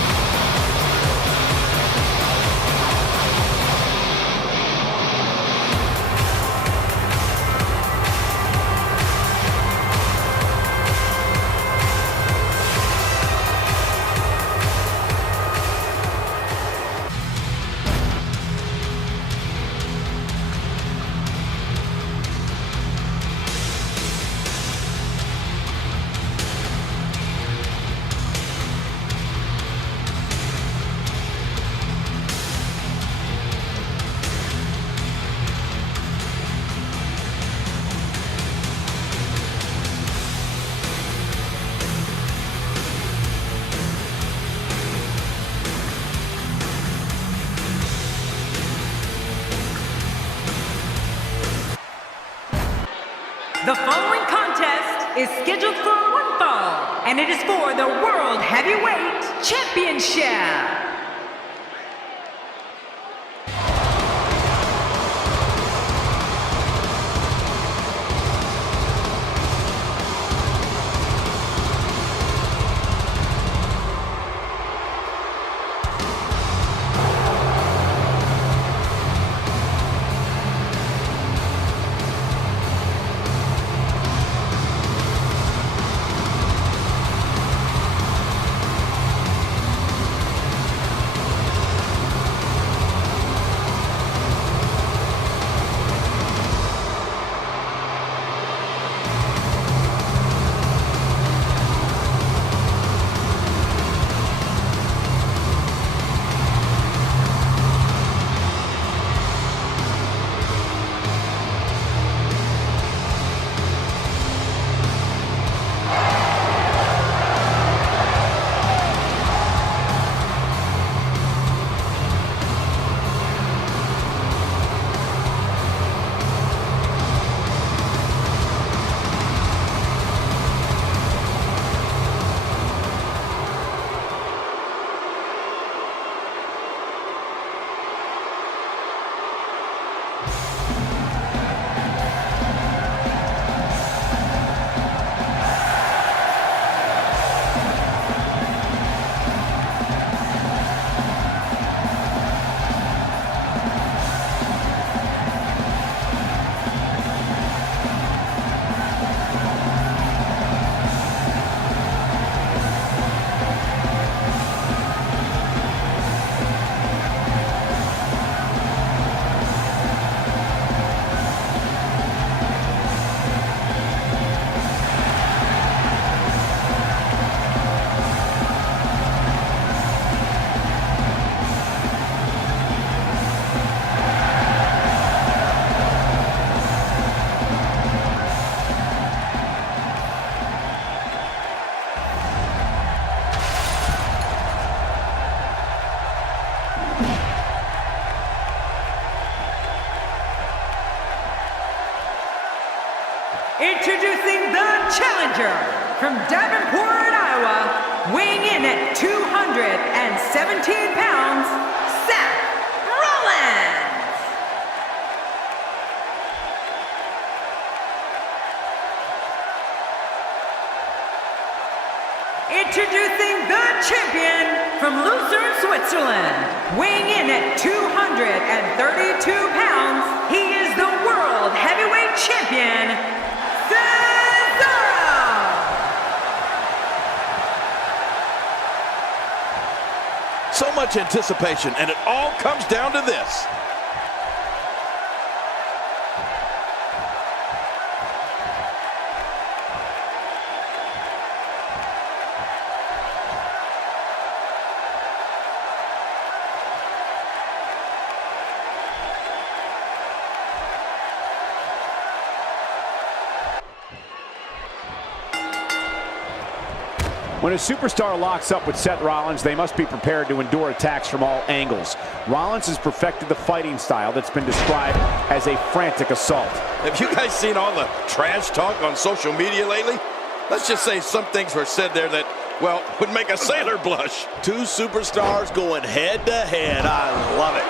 The following contest is scheduled for one fall, and it is for the World Heavyweight Championship. Introducing the challenger from Davenport, Iowa, weighing in at 217 pounds, Seth Rollins. Introducing the champion from Lucerne, Switzerland, weighing in at 232 pounds, he is the World Heavyweight Champion, Cesaro! So much anticipation, and it all comes down to this. When a superstar locks up with Seth Rollins, they must be prepared to endure attacks from all angles. Rollins has perfected the fighting style that's been described as a frantic assault. Have you guys seen all the trash talk on social media lately? Let's just say some things were said there that, well, would make a sailor blush. Two superstars going head to head. I love it.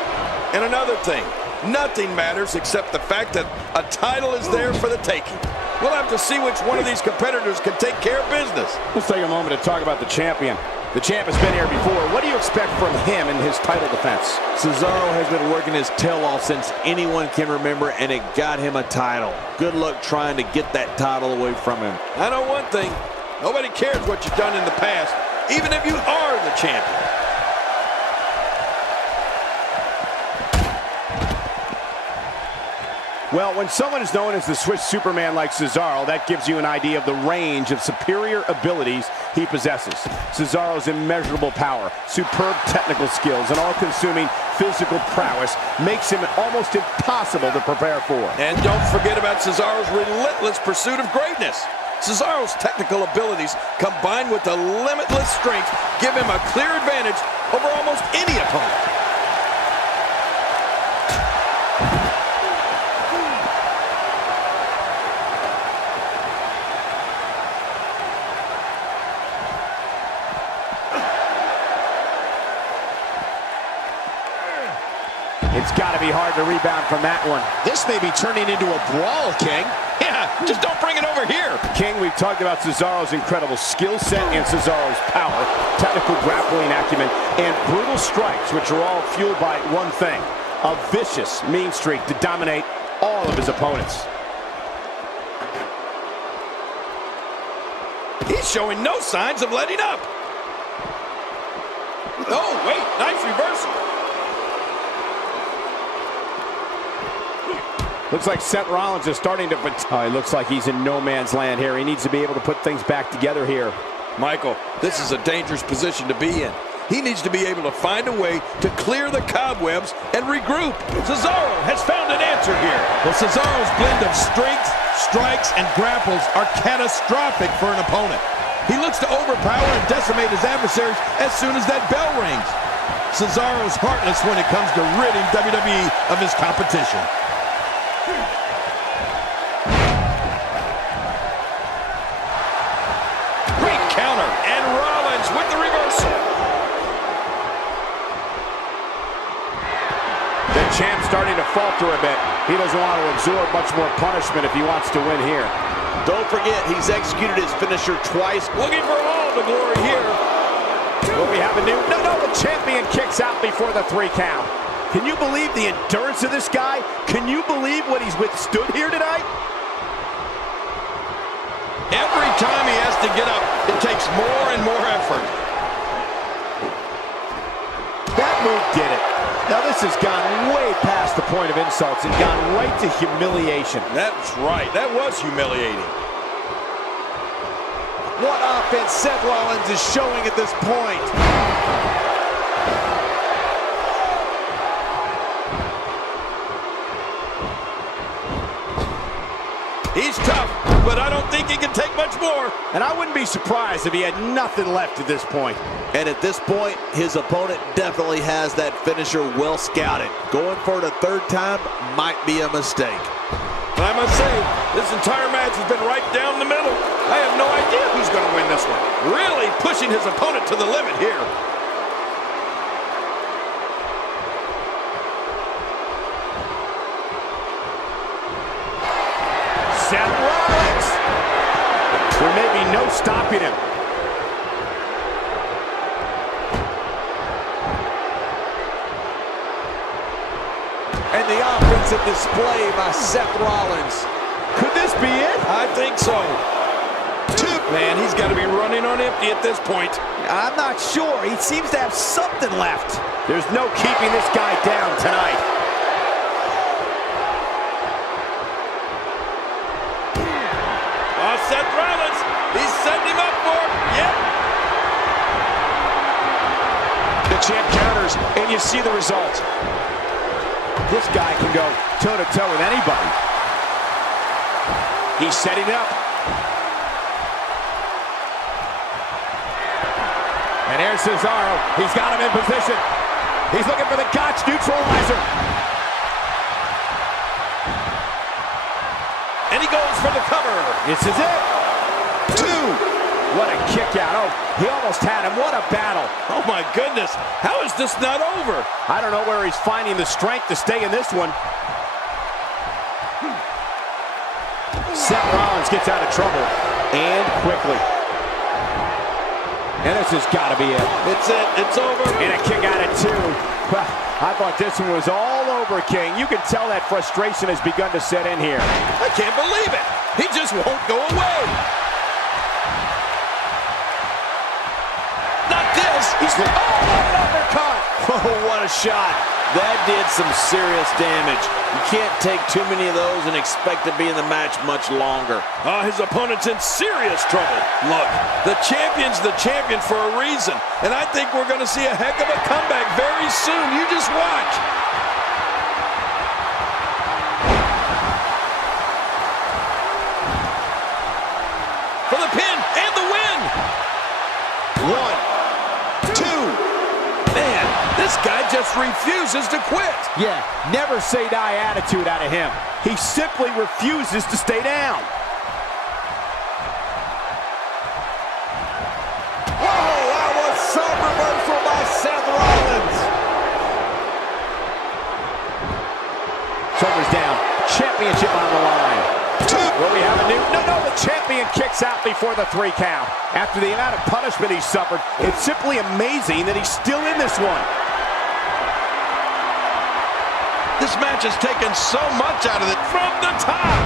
And another thing, nothing matters except the fact that a title is there for the taking. We'll have to see which one of these competitors can take care of business. Let's take a moment to talk about the champion. The champ has been here before. What do you expect from him in his title defense? Cesaro has been working his tail off since anyone can remember, and it got him a title. Good luck trying to get that title away from him. I know one thing, nobody cares what you've done in the past, even if you are the champion. Well, when someone is known as the Swiss Superman like Cesaro, that gives you an idea of the range of superior abilities he possesses. Cesaro's immeasurable power, superb technical skills, and all-consuming physical prowess makes him almost impossible to prepare for. And don't forget about Cesaro's relentless pursuit of greatness. Cesaro's technical abilities, combined with the limitless strength, give him a clear advantage over almost any opponent. It's got to be hard to rebound from that one. This may be turning into a brawl, King. Yeah, just don't bring it over here. King, we've talked about Cesaro's incredible skill set and Cesaro's power, technical grappling acumen, and brutal strikes, which are all fueled by one thing, a vicious mean streak to dominate all of his opponents. He's showing no signs of letting up. Oh, wait, nice reversal. Looks like Seth Rollins is starting to... it looks like he's in no man's land here. He needs to be able to put things back together here. Michael, this is a dangerous position to be in. He needs to be able to find a way to clear the cobwebs and regroup. Cesaro has found an answer here. Well, Cesaro's blend of strength, strikes, and grapples are catastrophic for an opponent. He looks to overpower and decimate his adversaries as soon as that bell rings. Cesaro's heartless when it comes to ridding WWE of his competition. Great counter, and Rollins with the reversal. The champ's starting to falter a bit. He doesn't want to absorb much more punishment if he wants to win here. Don't forget, he's executed his finisher twice. Looking for all the glory here. Will we have a new... No, the champion kicks out before the 3 count. Can you believe the endurance of this guy? Can you believe what he's withstood here tonight? Every time he has to get up, it takes more and more effort. That move did it. Now this has gone way past the point of insults and gone right to humiliation. That's right. That was humiliating. What offense Seth Rollins is showing at this point. He's tough, but I don't think he can take much more. And I wouldn't be surprised if he had nothing left at this point. And at this point, his opponent definitely has that finisher well scouted. Going for it a third time might be a mistake. And I must say, this entire match has been right down the middle. I have no idea who's going to win this one. Really pushing his opponent to the limit here. Seth Rollins. There may be no stopping him. And the offensive display by Seth Rollins. Could this be it? I think so. Man, he's got to be running on empty at this point. I'm not sure. He seems to have something left. There's no keeping this guy down tonight. Oh, Seth Rollins, he's setting him up for it. Yep. The champ counters, and you see the result. This guy can go toe-to-toe with anybody. He's setting up. And here's Cesaro. He's got him in position. He's looking for the Gotch neutralizer. And he goes for the cover. This is it. 2. What a kick out. Oh, he almost had him. What a battle. Oh, my goodness. How is this not over? I don't know where he's finding the strength to stay in this one. Seth Rollins gets out of trouble. And quickly. And this has got to be it. It's it. It's over. And a kick out at 2. Well, I thought this one was all over, King. You can tell that frustration has begun to set in here. I can't believe it. He just won't go away. Not this. He's oh, an uppercut. Oh, what a shot. That did some serious damage. You can't take too many of those and expect to be in the match much longer. His opponent's in serious trouble. Look, the champion's the champion for a reason. And I think we're going to see a heck of a comeback very soon. You just watch. For the pin and the win. 1, 2. Man, this guy just refuses to quit. Yeah, never say die attitude out of him. He simply refuses to stay down. Whoa, that was some reversal by Seth Rollins. Shoulders down. Championship on the line. 2. Will we have a new? No, the champion kicks out before the 3 count. After the amount of punishment he suffered, it's simply amazing that he's still in this one. This match has taken so much out of it from the top.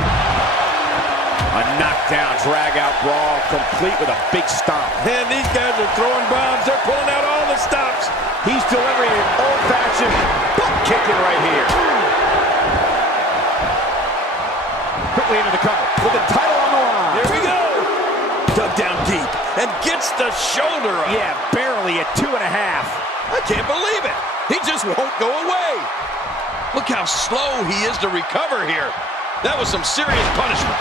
A knockdown, drag-out brawl, complete with a big stomp. And these guys are throwing bombs. They're pulling out all the stops. He's delivering an old-fashioned butt kicking right here. Quickly into the cover with the title on the line. Here we go. Dug down deep and gets the shoulder up. Yeah, barely at 2.5. I can't believe it. He just won't go away. Look how slow he is to recover here. That was some serious punishment.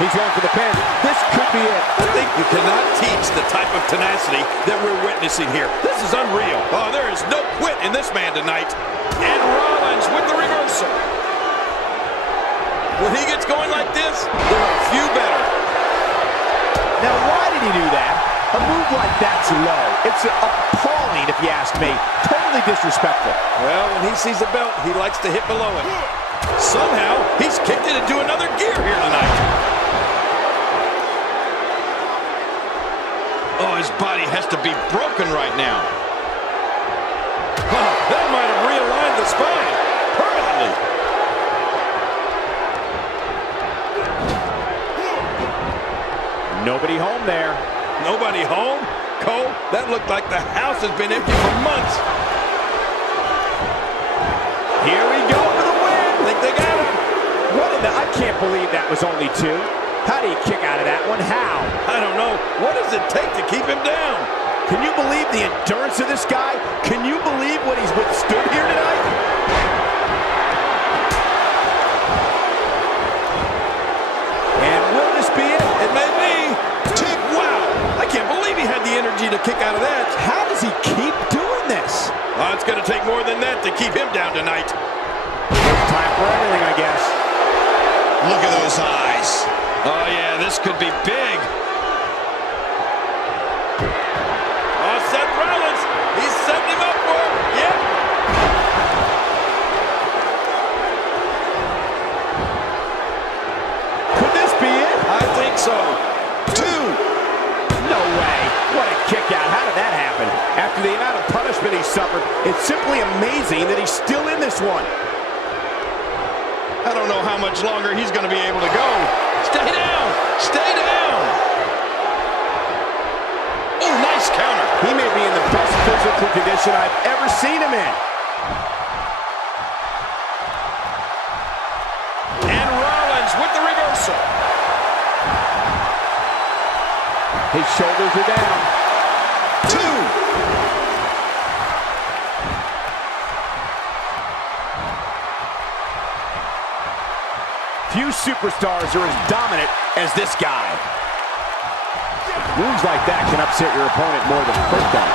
He's going for the pin. This could be it. I think you cannot teach the type of tenacity that we're witnessing here. This is unreal. Oh, there is no quit in this man tonight. And Rollins with the reversal. When he gets going like this, there are a few better. Now, why did he do that? A move like that's low. It's appalling, if you ask me. Totally disrespectful. Well, when he sees the belt, he likes to hit below it. Somehow, he's kicked it into another gear here tonight. Oh, his body has to be broken right now. Oh, that might have realigned the spine permanently. Nobody home there. Nobody home? Cole, that looked like the house has been empty for months. Here we go for the win. Think they got him. What in the? I can't believe that was only 2. How do you kick out of that one? How? I don't know. What does it take to keep him down? Can you believe the endurance of this guy? Can you believe what he's withstood here tonight? And will this be it? It may be. Wow. I can't believe he had the energy to kick out of that. How does he keep doing this? It's going to take more than that to keep him down tonight. Time for everything, I guess. Look at those eyes. Oh, yeah, this could be big. Oh, Seth Rollins. He's setting him up for it. Yep. Could this be it? I think so. 2. No way. What a kick out. How did that happen? After the amount of punishment he suffered, it's simply amazing that he's still in this one. I don't know how much longer he's going to be able to go. Stay down. Stay down. Oh, nice counter. He may be in the best physical condition I've ever seen him in. And Rollins with the reversal. His shoulders are down. 2. Few superstars are as dominant as this guy. Moves like that can upset your opponent more than hurt them.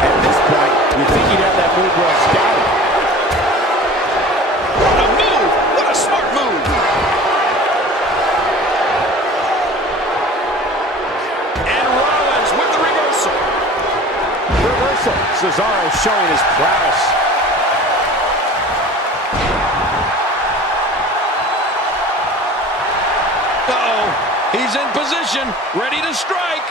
At this point, you think he'd have that move well scouted. What a move. What a smart move. And Rollins with the reversal. Reversal. Cesaro showing his prowess. Uh-oh. He's in position, ready to strike.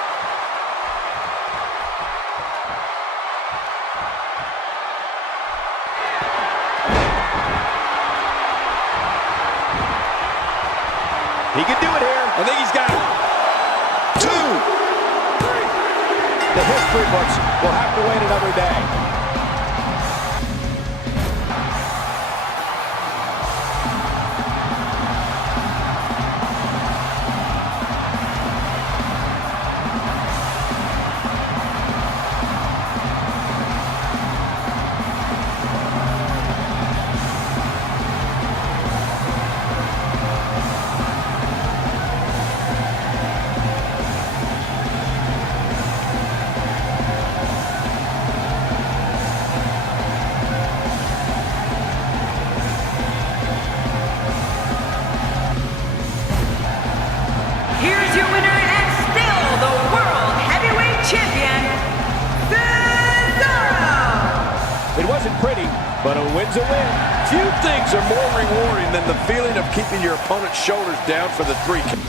He can do it here. I think he's got it. 2. The history books will have to wait another day. Here's your winner and still the World Heavyweight Champion, Cesaro! It wasn't pretty, but a win's a win. Few things are more rewarding than the feeling of keeping your opponent's shoulders down for the 3 count.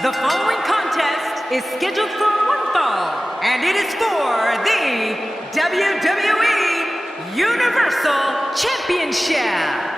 The following contest is scheduled for one fall, and it is for the WWE Universal Championship.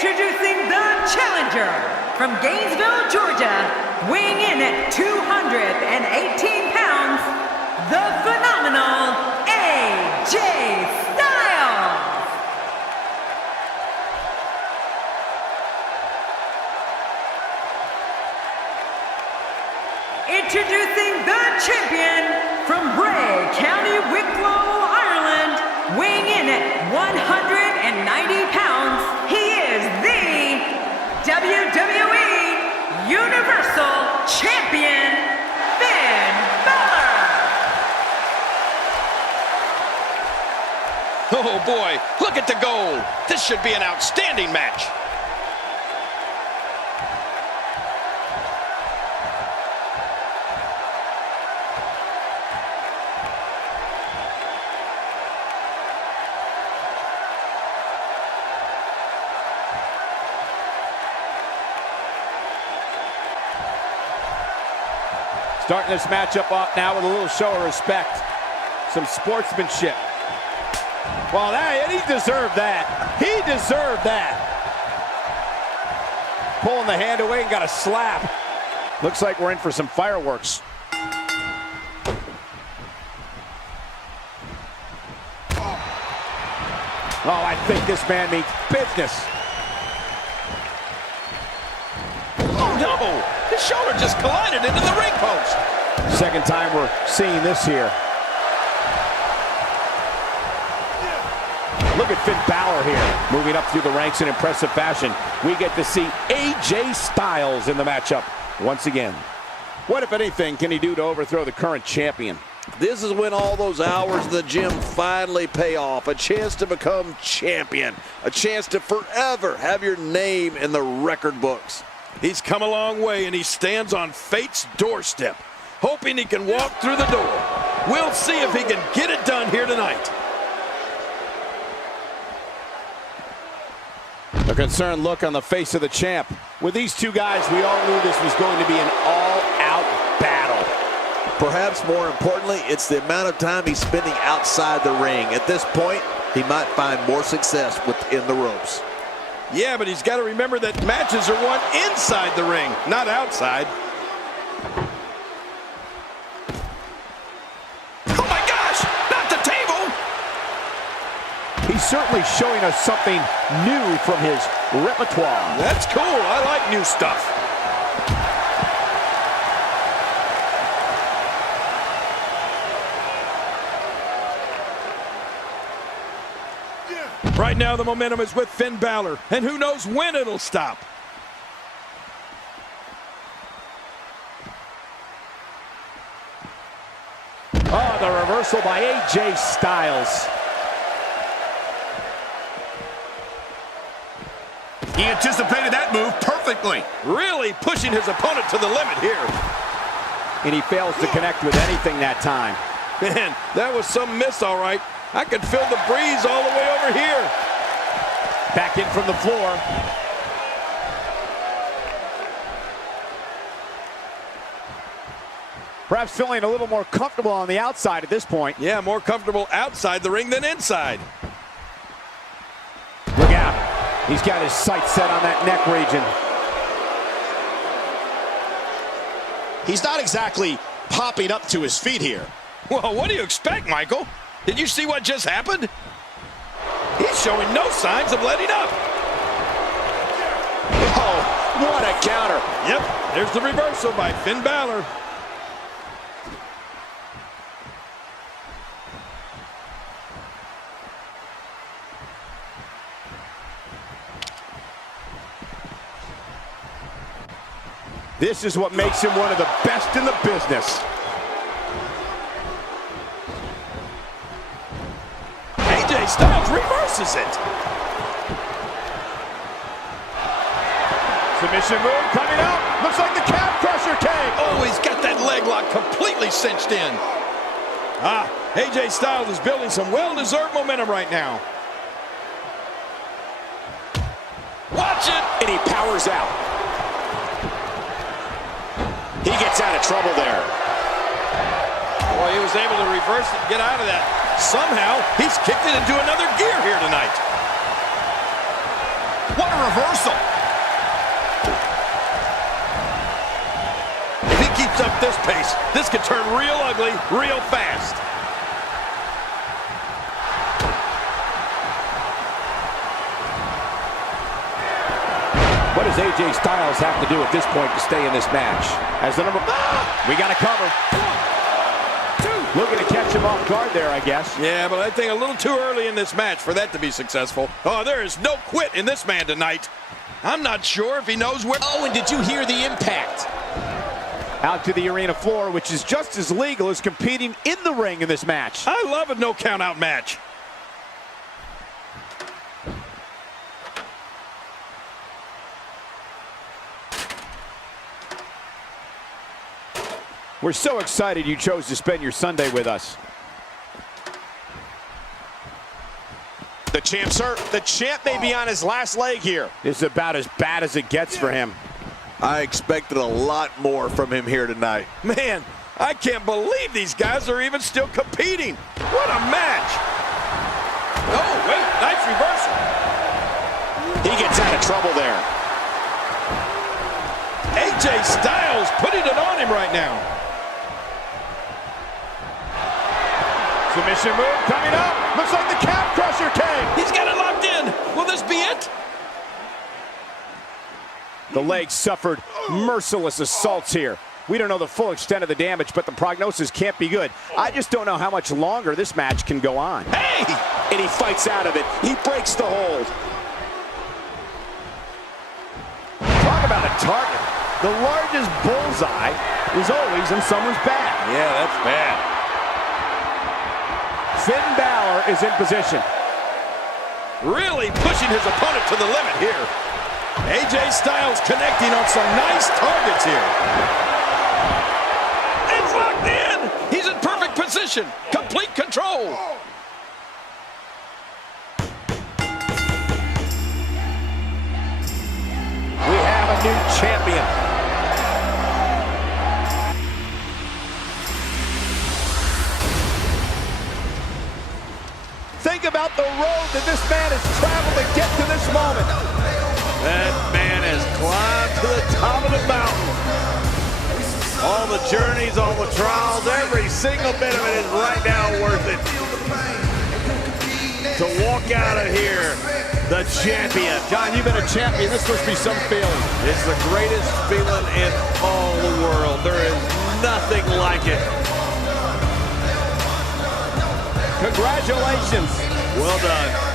Introducing the challenger from Gainesville, Georgia, weighing in at 218 pounds, the phenomenal AJ Styles. Introducing the champion from Bray County, Wicklow, Ireland, weighing in at 190 pounds, he is the WWE Universal Champion, Finn Balor. Oh boy, look at the goal. This should be an outstanding match. Starting this matchup off now with a little show of respect. Some sportsmanship. Well, he deserved that. He deserved that. Pulling the hand away and got a slap. Looks like we're in for some fireworks. Oh, I think this man means business. Oh no! His shoulder just collided into the ring post. Second time we're seeing this here. Look at Finn Balor here, moving up through the ranks in impressive fashion. We get to see AJ Styles in the matchup once again. What, if anything, can he do to overthrow the current champion? This is when all those hours in the gym finally pay off. A chance to become champion. A chance to forever have your name in the record books. He's come a long way, and he stands on fate's doorstep, hoping he can walk through the door. We'll see if he can get it done here tonight. A concerned look on the face of the champ. With these two guys, we all knew this was going to be an all-out battle. Perhaps more importantly, it's the amount of time he's spending outside the ring. At this point, he might find more success within the ropes. Yeah, but he's got to remember that matches are won inside the ring, not outside. Oh my gosh, not the table! He's certainly showing us something new from his repertoire. That's cool, I like new stuff. Right now, the momentum is with Finn Balor, and who knows when it'll stop. Oh, the reversal by AJ Styles. He anticipated that move perfectly. Really pushing his opponent to the limit here. And he fails to connect with anything that time. Man, that was some miss, all right. I could feel the breeze all the way over here. Back in from the floor. Perhaps feeling a little more comfortable on the outside at this point. Yeah, more comfortable outside the ring than inside. Look out. He's got his sights set on that neck region. He's not exactly popping up to his feet here. Well, what do you expect, Michael? Did you see what just happened? He's showing no signs of letting up. Oh, what a counter. Yep, there's the reversal by Finn Balor. This is what makes him one of the best in the business. AJ Styles reverses it. Submission move coming out. Looks like the calf crusher came. Oh, he's got that leg lock completely cinched in. AJ Styles is building some well-deserved momentum right now. Watch it. And he powers out. He gets out of trouble there. Boy, he was able to reverse it and get out of that. Somehow, he's kicked it into another gear here tonight. What a reversal. If he keeps up this pace, this could turn real ugly real fast. What does AJ Styles have to do at this point to stay in this match? As the number... We got to cover. 1, 2. Looking to catch him off guard there, I guess. Yeah, but I think a little too early in this match for that to be successful. Oh, there is no quit in this man tonight. I'm not sure if he knows where... Oh, and did you hear the impact? Out to the arena floor, which is just as legal as competing in the ring in this match. I love a no count-out match. We're so excited you chose to spend your Sunday with us. The champ, sir. The champ may be on his last leg here. This is about as bad as it gets for him. I expected a lot more from him here tonight. Man, I can't believe these guys are even still competing. What a match. Oh, wait, nice reversal. He gets out of trouble there. AJ Styles putting it on him right now. Submission move coming up. Looks like the calf crusher came. He's got it locked in. Will this be it? The leg suffered merciless assaults here. We don't know the full extent of the damage, but the prognosis can't be good. I just don't know how much longer this match can go on. Hey! And he fights out of it. He breaks the hold. Talk about a target. The largest bullseye is always in someone's back. Yeah, that's bad. Finn Balor is in position. Really pushing his opponent to the limit here. AJ Styles connecting on some nice targets here. It's locked in. He's in perfect position. Complete control. We have a new champion. Think about the road that this man has traveled to get to this moment. That man has climbed to the top of the mountain. All the journeys, all the trials, every single bit of it is right now worth it. To walk out of here, the champion. John, you've been a champion. This must be some feeling. It's the greatest feeling in all the world. There is nothing like it. Congratulations. Well done.